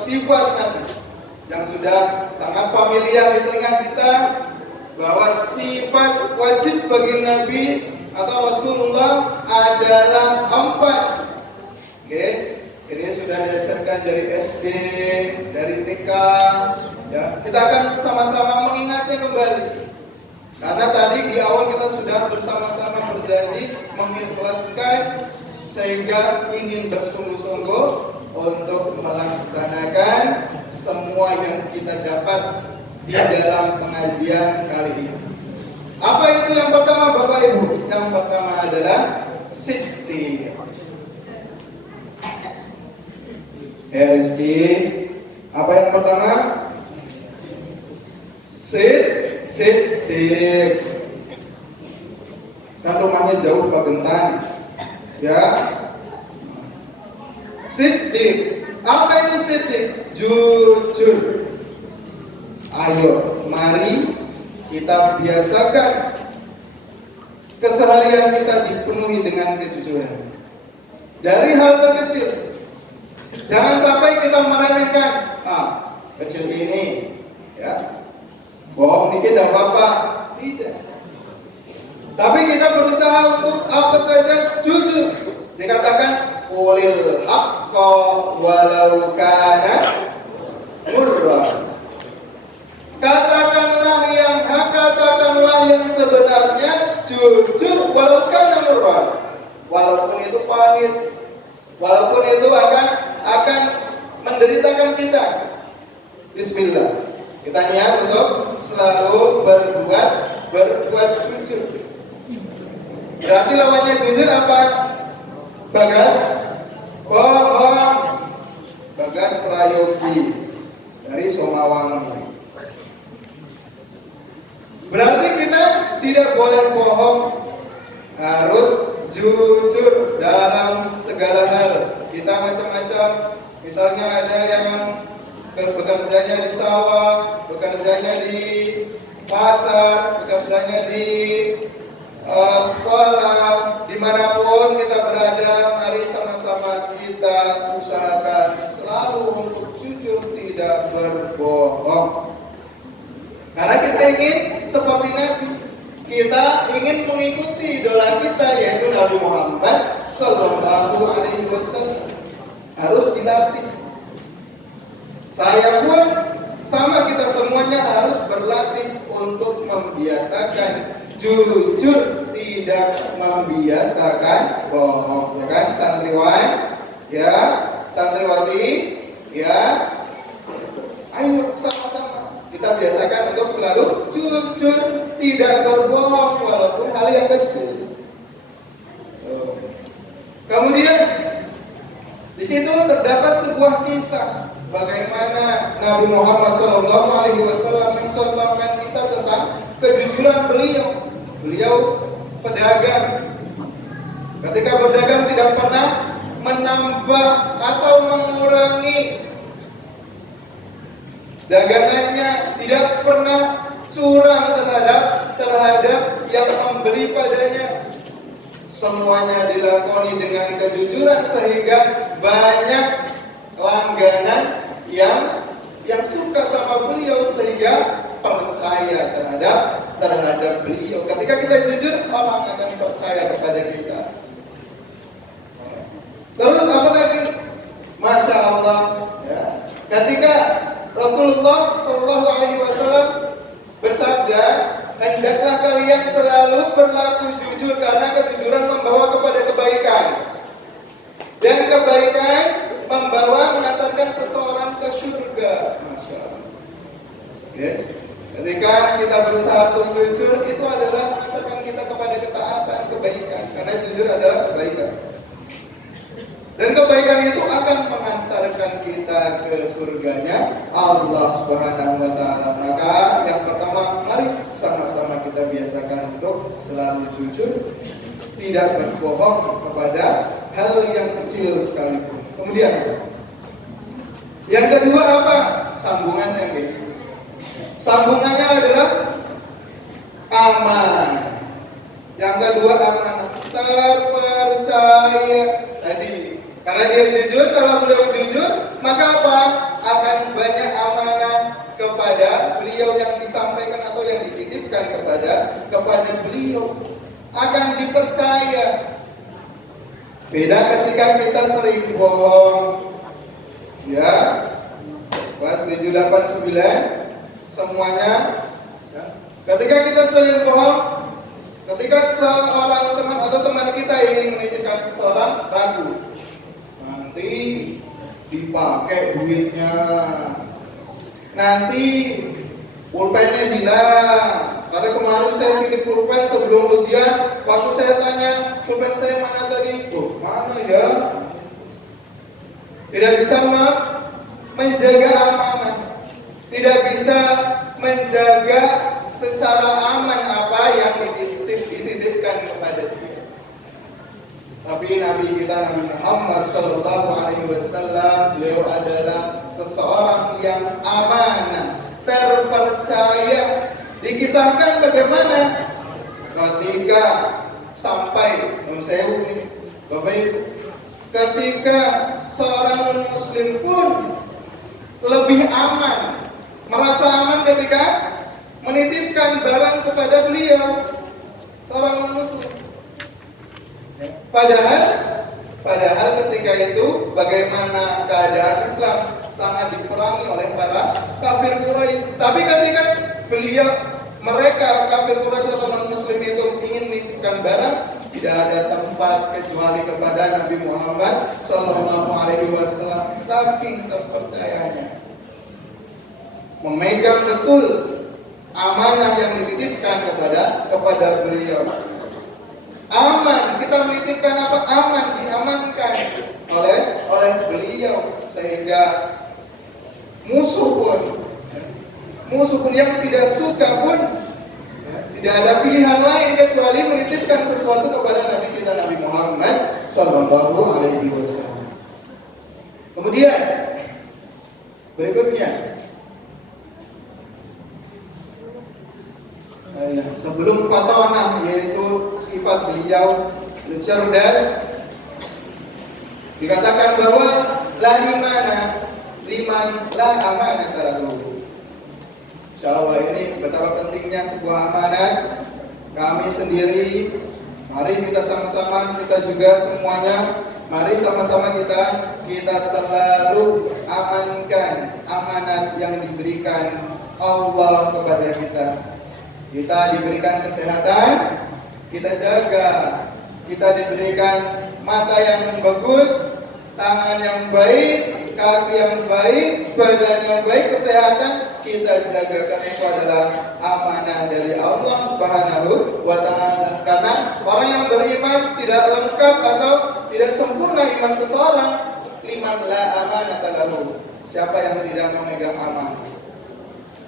sifat Nabi yang sudah sangat familiar di telinga kita, bahwa sifat wajib bagi Nabi atau Rasulullah adalah 4. Ini sudah diajarkan dari SD, dari TK. Ya, kita akan sama-sama mengingatnya kembali. Karena tadi di awal kita sudah bersama-sama berjanji mengikhlaskan, sehingga ingin bersungguh-sungguh untuk melaksanakan semua yang kita dapat di dalam pengajian kali ini. Apa itu yang pertama Bapak Ibu? Yang pertama adalah siddiq. Rizki, apa yang pertama? Siddiq. Kan rumahnya jauh Pak Gentan. Ya. Siddiq. Apa itu siddiq? Jujur. Ayo, mari kita biasakan keseharian kita dipenuhi dengan kejujuran. Dari hal terkecil. Jangan sampai kita meremehkan. Kecil ini, ya. Bohong dikit tidak apa-apa. Tidak. Tapi kita berusaha untuk apa saja jujur. Dikatakan qulil haqqa walau kana murra. Katakanlah yang hak, katakanlah yang sebenarnya jujur walau kana murra. Walaupun itu pahit, walaupun itu akan menderitakan kita. Bismillah. Kita niat untuk selalu berbuat jujur. Berarti lawannya jujur apa? Bagas bohong. Bagas Prayogi dari Somawangi. Berarti kita tidak boleh bohong, harus jujur dalam segala hal. Kita macam-macam. Misalnya ada yang bekerjanya di sawah, bekerjanya di pasar, bekerjanya di sekolah, dimanapun kita berada, mari sama-sama kita usahakan selalu untuk jujur, tidak berbohong. Karena kita ingin seperti Nabi, kita ingin mengikuti idola kita yaitu Nabi Muhammad Sallallahu Alaihi Wasallam. Harus dilatih. Saya pun sama, kita semuanya harus berlatih untuk membiasakan jujur, tidak membiasakan bohong, ya kan santriwan, ya santriwati, ya. Ayo sama-sama kita biasakan untuk selalu jujur, tidak berbohong walaupun hal yang kecil. Kemudian di situ terdapat sebuah kisah bagaimana Nabi Muhammad SAW mencontohkan kita tentang kejujuran beliau. Beliau pedagang. Ketika berdagang tidak pernah menambah atau mengurangi dagangannya, tidak pernah curang terhadap yang membeli padanya. Semuanya dilakoni dengan kejujuran sehingga banyak langganan yang suka sama beliau sehingga percaya terhadap beliau. Ketika kita jujur, orang akan percaya kepada kita. Terus apa lagi? Masya Allah, ya. Ketika Rasulullah Shallallahu Alaihi Wasallam bersabda, hendaklah kalian selalu berlaku jujur karena kejujuran membawa kepada kebaikan dan kebaikan membawa mengantarkan seseorang ke surga. Masya Allah. Okay. Ketika kita berusaha untuk jujur, itu adalah mengantarkan kita kepada ketaatan, kebaikan. Karena jujur adalah kebaikan. Dan kebaikan itu akan mengantarkan kita ke surganya Allah Subhanahu wa Ta'ala. Maka yang pertama, mari sama-sama kita biasakan untuk selalu jujur, tidak berbohong kepada hal yang kecil sekalipun. Kemudian yang kedua apa? Sambungannya gitu. Sambungannya adalah aman. Yang kedua amanah, terpercaya. Tadi karena dia jujur, kalau beliau jujur, maka apa? Akan banyak amanah kepada beliau yang disampaikan atau yang dititipkan kepada beliau, akan dipercaya. Beda ketika kita sering bohong. Ya. Pas 789 semuanya, ya. Ketika kita sering bohong, ketika seorang teman atau teman kita ingin menitipkan seseorang, ragu. Nanti dipakai duitnya, nanti pulpennya hilang. Karena kemarin saya titip pulpen sebelum ujian, waktu saya tanya pulpen saya mana tadi, mana ya? Tidak bisa menjaga amanah, tidak bisa menjaga secara Tapi Nabi kita Nabi Muhammad Sallallahu Alaihi Wasallam, beliau adalah seseorang yang amanah, terpercaya. Dikisahkan bagaimana ketika sampai Bapak Ibu, ketika seorang Muslim pun lebih aman, merasa aman ketika menitipkan barang kepada beliau, seorang Muslim. Padahal ketika itu bagaimana keadaan Islam sangat diperangi oleh para kafir Quraisy. Tapi ketika mereka kafir Quraisy atau non-muslim itu ingin menitipkan barang, tidak ada tempat kecuali kepada Nabi Muhammad Sallallahu Alaihi Wasallam. Saking terpercayanya, memegang betul amanah yang dititipkan kepada beliau. Aman, kita menitipkan apa? Aman, diamankan oleh beliau, sehingga musuh pun yang tidak suka pun tidak ada pilihan lain kecuali menitipkan sesuatu kepada Nabi kita Nabi Muhammad Sallallahu Alaihi Wasallam. Kemudian berikutnya, sebelum fatonah, yaitu sifat beliau cerdas, dikatakan bahwa liman la amanah lahu. Insyaallah ini betapa pentingnya sebuah amanah. Kami sendiri, mari kita sama-sama, kita juga semuanya, mari sama-sama kita selalu amankan amanat yang diberikan Allah kepada kita. Kita diberikan kesehatan, kita jaga. Kita diberikan mata yang bagus, tangan yang baik, kaki yang baik, badan yang baik, kesehatan kita jaga, karena itu adalah amanah dari Allah Subhanahu wa Ta'ala. Karena orang yang beriman tidak lengkap atau tidak sempurna iman seseorang, liman la amanah lahu, siapa yang tidak memegang amanah.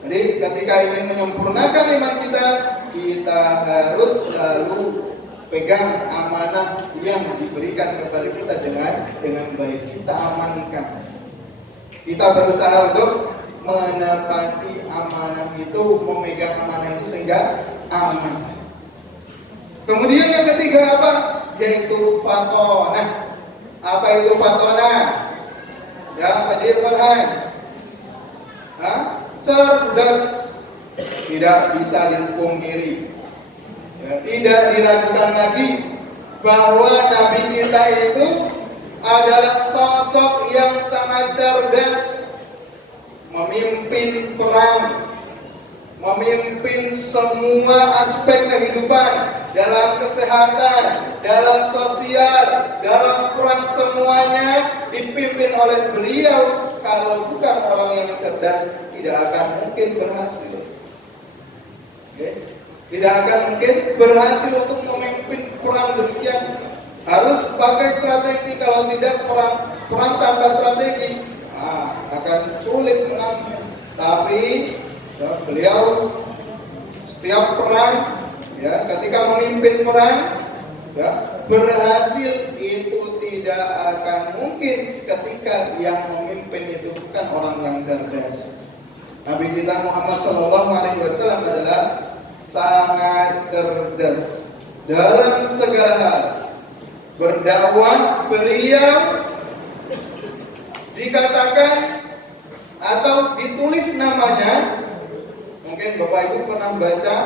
Jadi ketika ingin menyempurnakan iman kita harus selalu pegang amanah yang diberikan kepada kita dengan baik. Kita amankan. Kita berusaha untuk menepati amanah itu, memegang amanah itu sehingga aman. Kemudian yang ketiga apa? Yaitu fatonah. Apa itu fatonah? Ya, Pak Dirwan. Cerdas, tidak bisa dipungkiri, ya, tidak diragukan lagi bahwa Nabi kita itu adalah sosok yang sangat cerdas, memimpin perang, memimpin semua aspek kehidupan, dalam kesehatan, dalam sosial, dalam perang, semuanya dipimpin oleh beliau. Kalau bukan orang yang cerdas, tidak akan mungkin berhasil. Tidak akan mungkin berhasil untuk memimpin perang demikian. Harus pakai strategi. Kalau tidak, perang tanpa strategi akan sulit menangnya. Tapi ya, beliau setiap perang, ya, ketika memimpin perang, ya, berhasil. Itu tidak akan mungkin ketika yang memimpin itu bukan orang yang cerdas. Nabi kita Muhammad Sallallahu Alaihi Wasallam adalah sangat cerdas dalam segala hal. Berdakwah beliau dikatakan atau ditulis namanya, mungkin Bapak Ibu pernah baca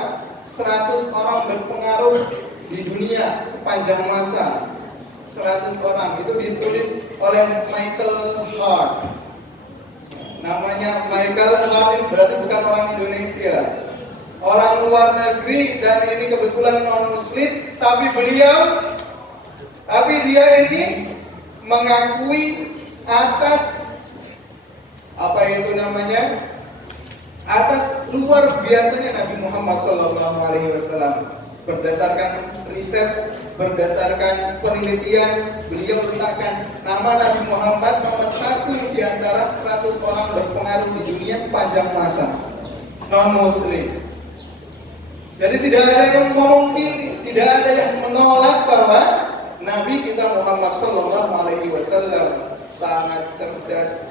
100 orang berpengaruh di dunia sepanjang masa. 100 orang itu ditulis oleh Michael Hart. Namanya Michael Hart, berarti bukan orang Indonesia, orang luar negeri, dan ini kebetulan non muslim, tapi dia ini mengakui atas apa itu namanya, atas luar biasanya Nabi Muhammad SAW. Berdasarkan riset, berdasarkan penelitian, beliau letakkan nama Nabi Muhammad nomor 1 di antara 100 orang berpengaruh di dunia sepanjang masa, non muslim. Jadi tidak ada yang memungkiri, tidak ada yang menolak bahwa Nabi kita Muhammad sallallahu alaihi wasallam sangat cerdas.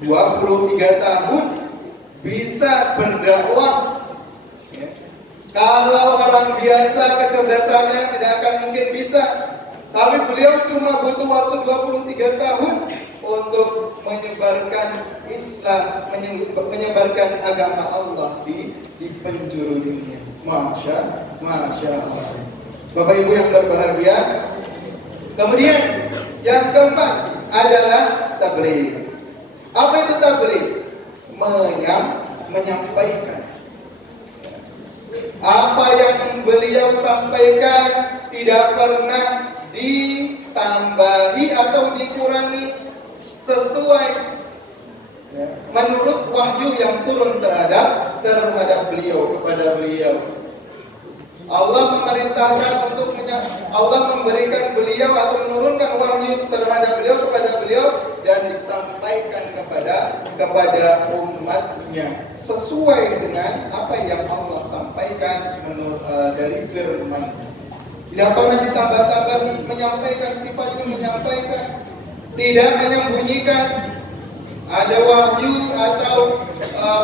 23 tahun bisa berdakwah. Ya. Kalau orang biasa kecerdasannya tidak akan mungkin bisa. Tapi beliau cuma butuh waktu 23 tahun untuk menyebarkan Islam, menyebarkan agama Allah di penjuru dunia. Masya Allah. Bapak Ibu yang berbahagia. Kemudian yang keempat adalah tabligh. Apa itu tabligh? Menyampaikan. Apa yang beliau sampaikan tidak pernah ditambahi atau dikurangi, sesuai menurut wahyu yang turun terhadap beliau, kepada beliau. Allah memerintahkan Allah memberikan beliau atau menurunkan wahyu terhadap beliau, kepada beliau, dan disampaikan kepada umatnya sesuai dengan apa yang Allah sampaikan dari firman. Tidak pernah ditambah-tambah, menyampaikan sifatnya, menyampaikan, tidak menyembunyikan. Ada wahyu atau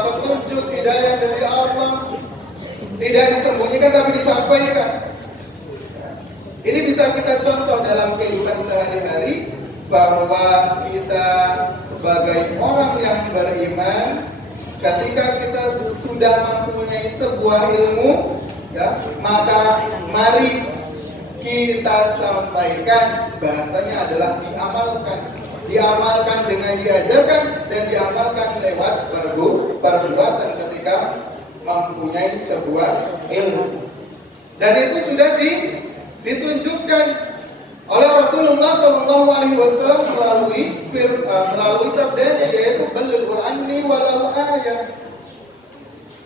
petunjuk hidayah dari Allah, tidak disembunyikan tapi disampaikan. Ini bisa kita contoh dalam kehidupan sehari-hari, bahwa kita sebagai orang yang beriman, ketika kita sudah mempunyai sebuah ilmu, ya, maka mari kita sampaikan. Bahasanya adalah diamalkan dengan diajarkan, dan diamalkan lewat perbuatan ketika mempunyai sebuah ilmu. Dan itu sudah ditunjukkan oleh Rasulullah SAW melalui sabdanya, yaitu balighu anni walau ayat.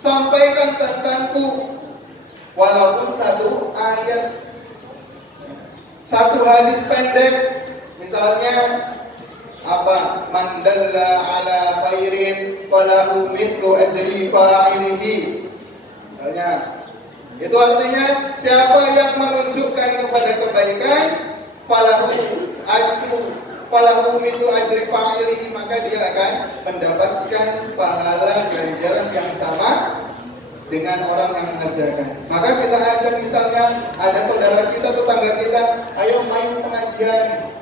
Sampaikan tentangku walaupun satu ayat, satu hadis pendek. Misalnya apa? Man dalla ala khairin falahu mithlu ajri fa'ilihi. Misalnya, itu artinya siapa yang menunjukkan kepada kebaikan, falahu mithlu ajri fa'ilihi, maka dia akan mendapatkan pahala ganjaran yang sama dengan orang yang mengerjakan. Maka kita ajak, misalnya ada saudara kita, tetangga kita, ayo main pengajian.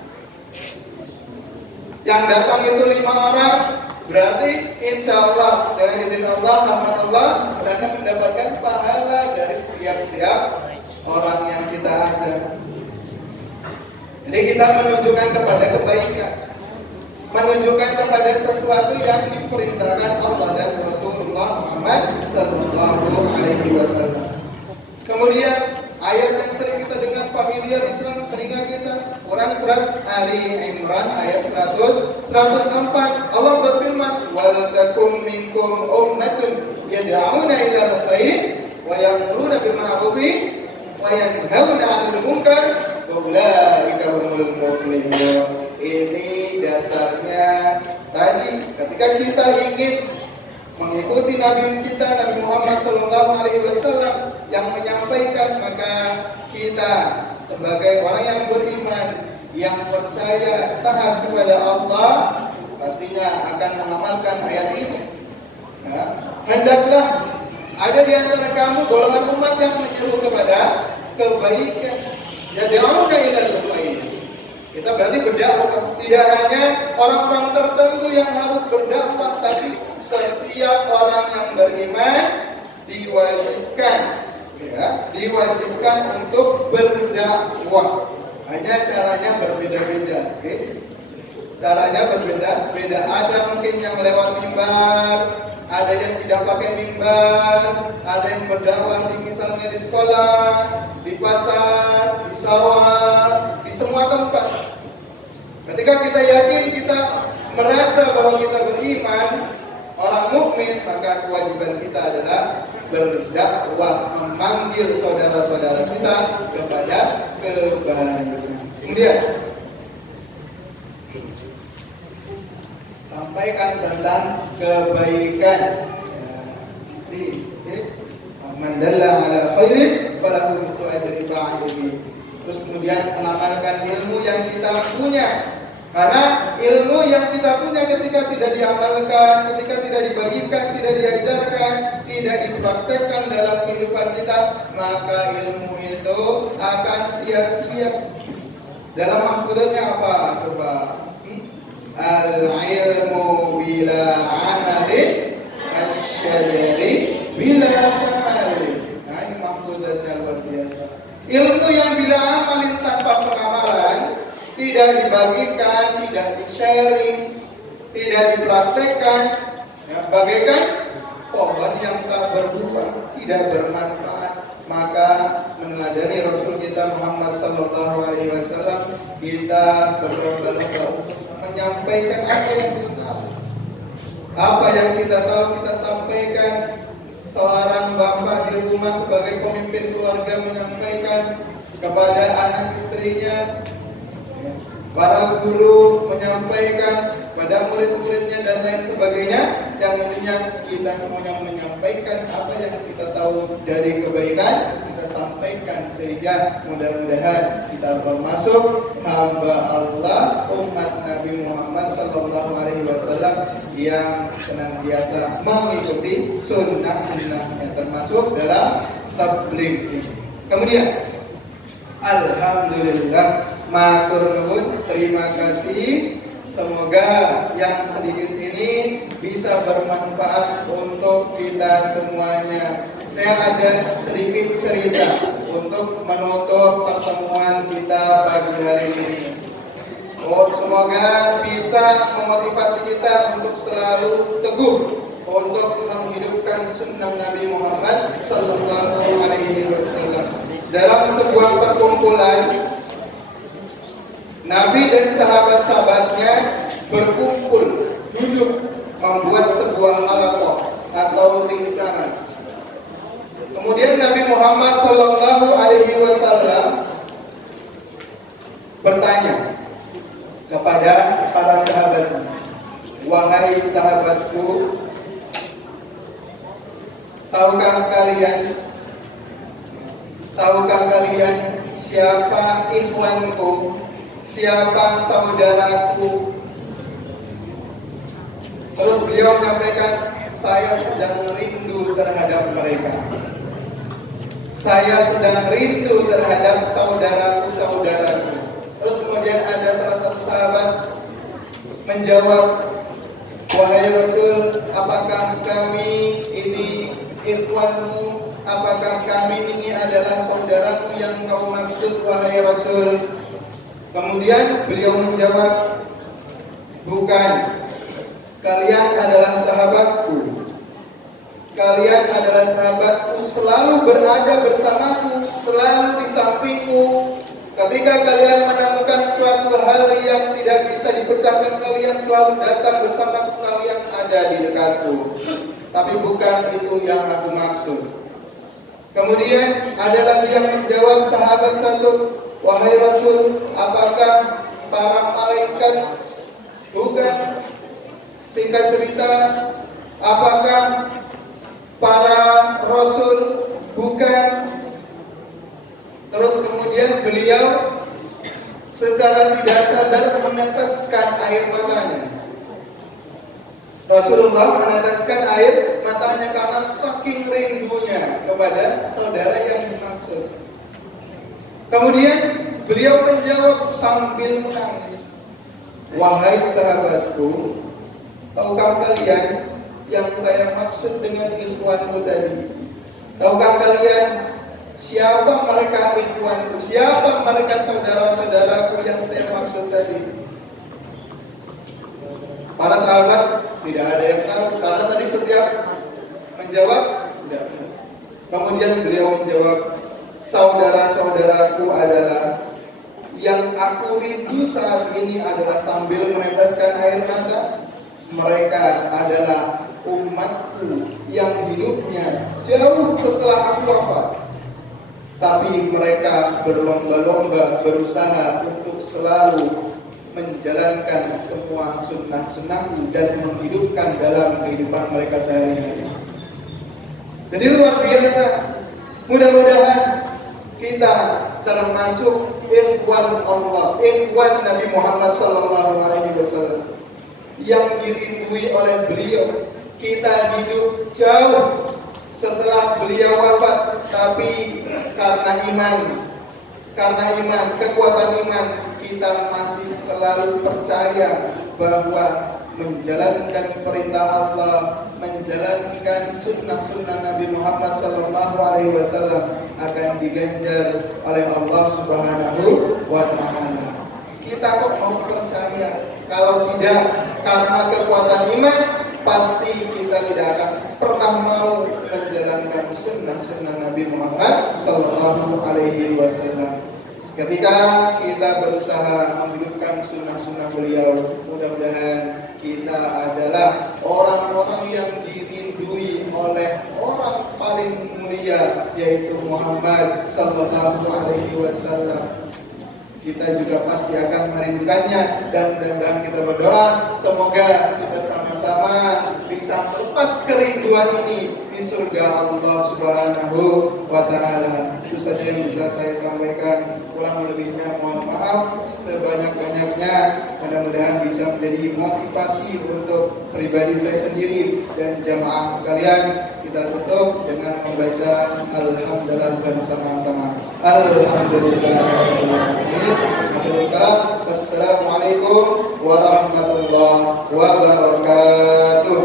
Yang datang itu 5 orang, berarti insya Allah dengan izin Allah, rahmat Allah, mereka mendapatkan pahala dari setiap orang yang kita ajak. Jadi kita menunjukkan kepada kebaikan, menunjukkan kepada sesuatu yang diperintahkan Allah dan Rasulullah Muhammad sallallahu alaihi wasallam. Kemudian ayat yang sering kita dengar familiar itu telinga kita, Quran surat Ali Imran ayat 104. Allah berfirman, "Wal takum minkum ummatun yad'una ilal khair wa ya'muruna bil ma'ruf wa yanhauna 'anil munkar wa ulaika humul muflihun." Ini dasarnya tadi, ketika kita ingin mengikuti Nabi kita, Nabi Muhammad SAW yang menyampaikan, maka kita sebagai orang yang beriman, yang percaya, taat kepada Allah, pastinya akan mengamalkan ayat ini. Ya. Hendaklah ada di antara kamu golongan umat yang menyeru kepada kebaikan. Yad'una ilal khair. Kita berarti berdakwah, tidak hanya orang-orang tertentu yang harus berdakwah, tapi setiap orang yang beriman diwajibkan untuk berdakwah. Hanya caranya berbeda-beda, okay? Caranya berbeda-beda. Ada mungkin yang lewat mimbar, ada yang tidak pakai mimbar, ada yang berdakwah misalnya di sekolah, di pasar, di sawah, di semua tempat. Ketika kita yakin, kita merasa bahwa kita beriman, orang mukmin, maka kewajiban kita adalah berdakwah, memanggil saudara-saudara kita kepada kebaikan. Kemudian sampaikan tentang kebaikan. Man dalla ala khairin falahu mithlu ajri fa'ilihi. terus kemudian mengamalkan ilmu yang kita punya. Karena ilmu yang kita punya ketika tidak diamalkan, ketika tidak dibagikan, tidak diajarkan, tidak dipraktekkan dalam kehidupan kita, maka ilmu itu akan sia-sia. Dalam mahfudnya apa? Coba. Al-ilmu bila amalin asyadari bila amalin. Nah, ini mahfudnya luar biasa. Ilmu yang bila amalin tanpa pengamalan, tidak dibagikan, tidak di-sharing, tidak dipraktekkan, ya, bagaikan pohon yang tak berbuah, tidak bermanfaat. Maka meneladani Rasul kita Muhammad sallallahu alaihi wasallam, kita berlomba-lomba untuk menyampaikan apa yang kita tahu. Apa yang kita tahu kita sampaikan. Seorang bapak di rumah sebagai pemimpin keluarga menyampaikan kepada anak istrinya, para guru menyampaikan pada murid-muridnya dan lain sebagainya. Yang intinya kita semuanya menyampaikan apa yang kita tahu dari kebaikan, kita sampaikan sehingga mudah-mudahan kita termasuk hamba Allah, umat Nabi Muhammad sallallahu alaihi wasallam yang senantiasa mengikuti sunnah-sunnahnya, termasuk dalam tabligh. Kemudian alhamdulillah, matur nuwun, terima kasih. Semoga yang sedikit ini bisa bermanfaat untuk kita semuanya. Saya ada sedikit cerita untuk menutup pertemuan kita pagi hari ini. Semoga bisa memotivasi kita untuk selalu teguh untuk menghidupkan sunnah Nabi Muhammad sallallahu alaihi wasallam. Dalam sebuah perkumpulan, Nabi dan sahabat-sahabatnya berkumpul, duduk, membuat sebuah halaqah atau lingkaran. Kemudian Nabi Muhammad sallallahu alaihi wasallam bertanya kepada para sahabatnya, "Wahai sahabatku, tahukah kalian siapa ikhwanku? Siapa saudaraku?" Terus beliau menyampaikan, "Saya sedang rindu terhadap mereka. Saya sedang rindu terhadap saudaraku-saudaraku." Terus kemudian ada salah satu sahabat menjawab, "Wahai Rasul, apakah kami ini ikhwanmu? Apakah kami ini adalah saudaramu yang kau maksud, wahai Rasul?" Kemudian beliau menjawab, "Bukan, kalian adalah sahabatku. Kalian adalah sahabatku, selalu berada bersamaku, selalu di sampingku. Ketika kalian menemukan suatu hal yang tidak bisa dipecahkan, kalian selalu datang bersamaku, kalian ada di dekatku. Tapi bukan itu yang aku maksud." Kemudian ada lagi yang menjawab sahabat satu, "Wahai Rasul, apakah para malaikat?" Bukan. Singkat cerita, apakah para rasul? Bukan. Terus kemudian beliau secara tidak sadar meneteskan air matanya. Rasulullah meneteskan air matanya karena saking rindunya kepada saudara yang dimaksud. Kemudian beliau menjawab sambil menangis, "Wahai sahabatku, tahukah kalian yang saya maksud dengan ikhwanku tadi? Tahukah kalian siapa mereka ikhwanku? Siapa mereka saudara-saudaraku yang saya maksud tadi?" Para sahabat tidak ada yang tahu karena tadi setiap menjawab tidak. Kemudian beliau menjawab, "Saudara-saudaraku adalah yang aku rindu saat ini adalah," sambil meneteskan air mata, "mereka adalah umatku yang hidupnya jauh setelah aku wafat. Tapi mereka berlomba-lomba berusaha untuk selalu menjalankan semua sunnah-sunnahku dan menghidupkan dalam kehidupan mereka sehari-hari." Jadi luar biasa. Mudah-mudahan kita termasuk ikhwan Allah, ikhwan Nabi Muhammad SAW yang dirindui oleh beliau. Kita hidup jauh setelah beliau wafat, tapi karena iman, kekuatan iman, kita masih selalu percaya bahwa menjalankan perintah Allah, menjalankan sunnah-sunnah Nabi Muhammad SAW akan diganjar oleh Allah Subhanahu wa Ta'ala. Kita kok mau percaya? Kalau tidak, karena kekuatan iman, pasti kita tidak akan pernah mau menjalankan sunnah-sunnah Nabi Muhammad SAW. Ketika kita berusaha menghidupkan sunnah-sunnah beliau, mudah-mudahan kita adalah orang-orang yang dirindui oleh orang paling mulia, yaitu Muhammad Sallallahu Alaihi Wasallam. Kita juga pasti akan merindukannya, dan mudah-mudahan kita berdoa semoga kita sama-sama bisa melepas kerinduan ini di surga Allah Subhanahu wa Ta'ala. Itu saja yang bisa saya sampaikan. Kurang lebihnya mohon maaf sebanyak-banyaknya. Mudah-mudahan bisa menjadi motivasi untuk pribadi saya sendiri dan jamaah sekalian. Kita tutup dengan membaca Alhamdulillah bersama-sama. Alhamdulillah. Wassalamualaikum warahmatullahi wabarakatuh.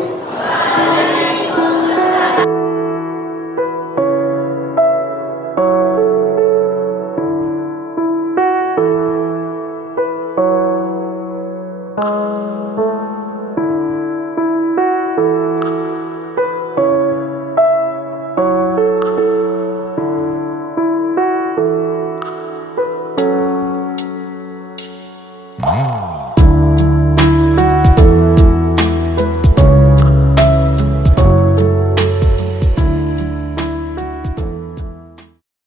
Wow.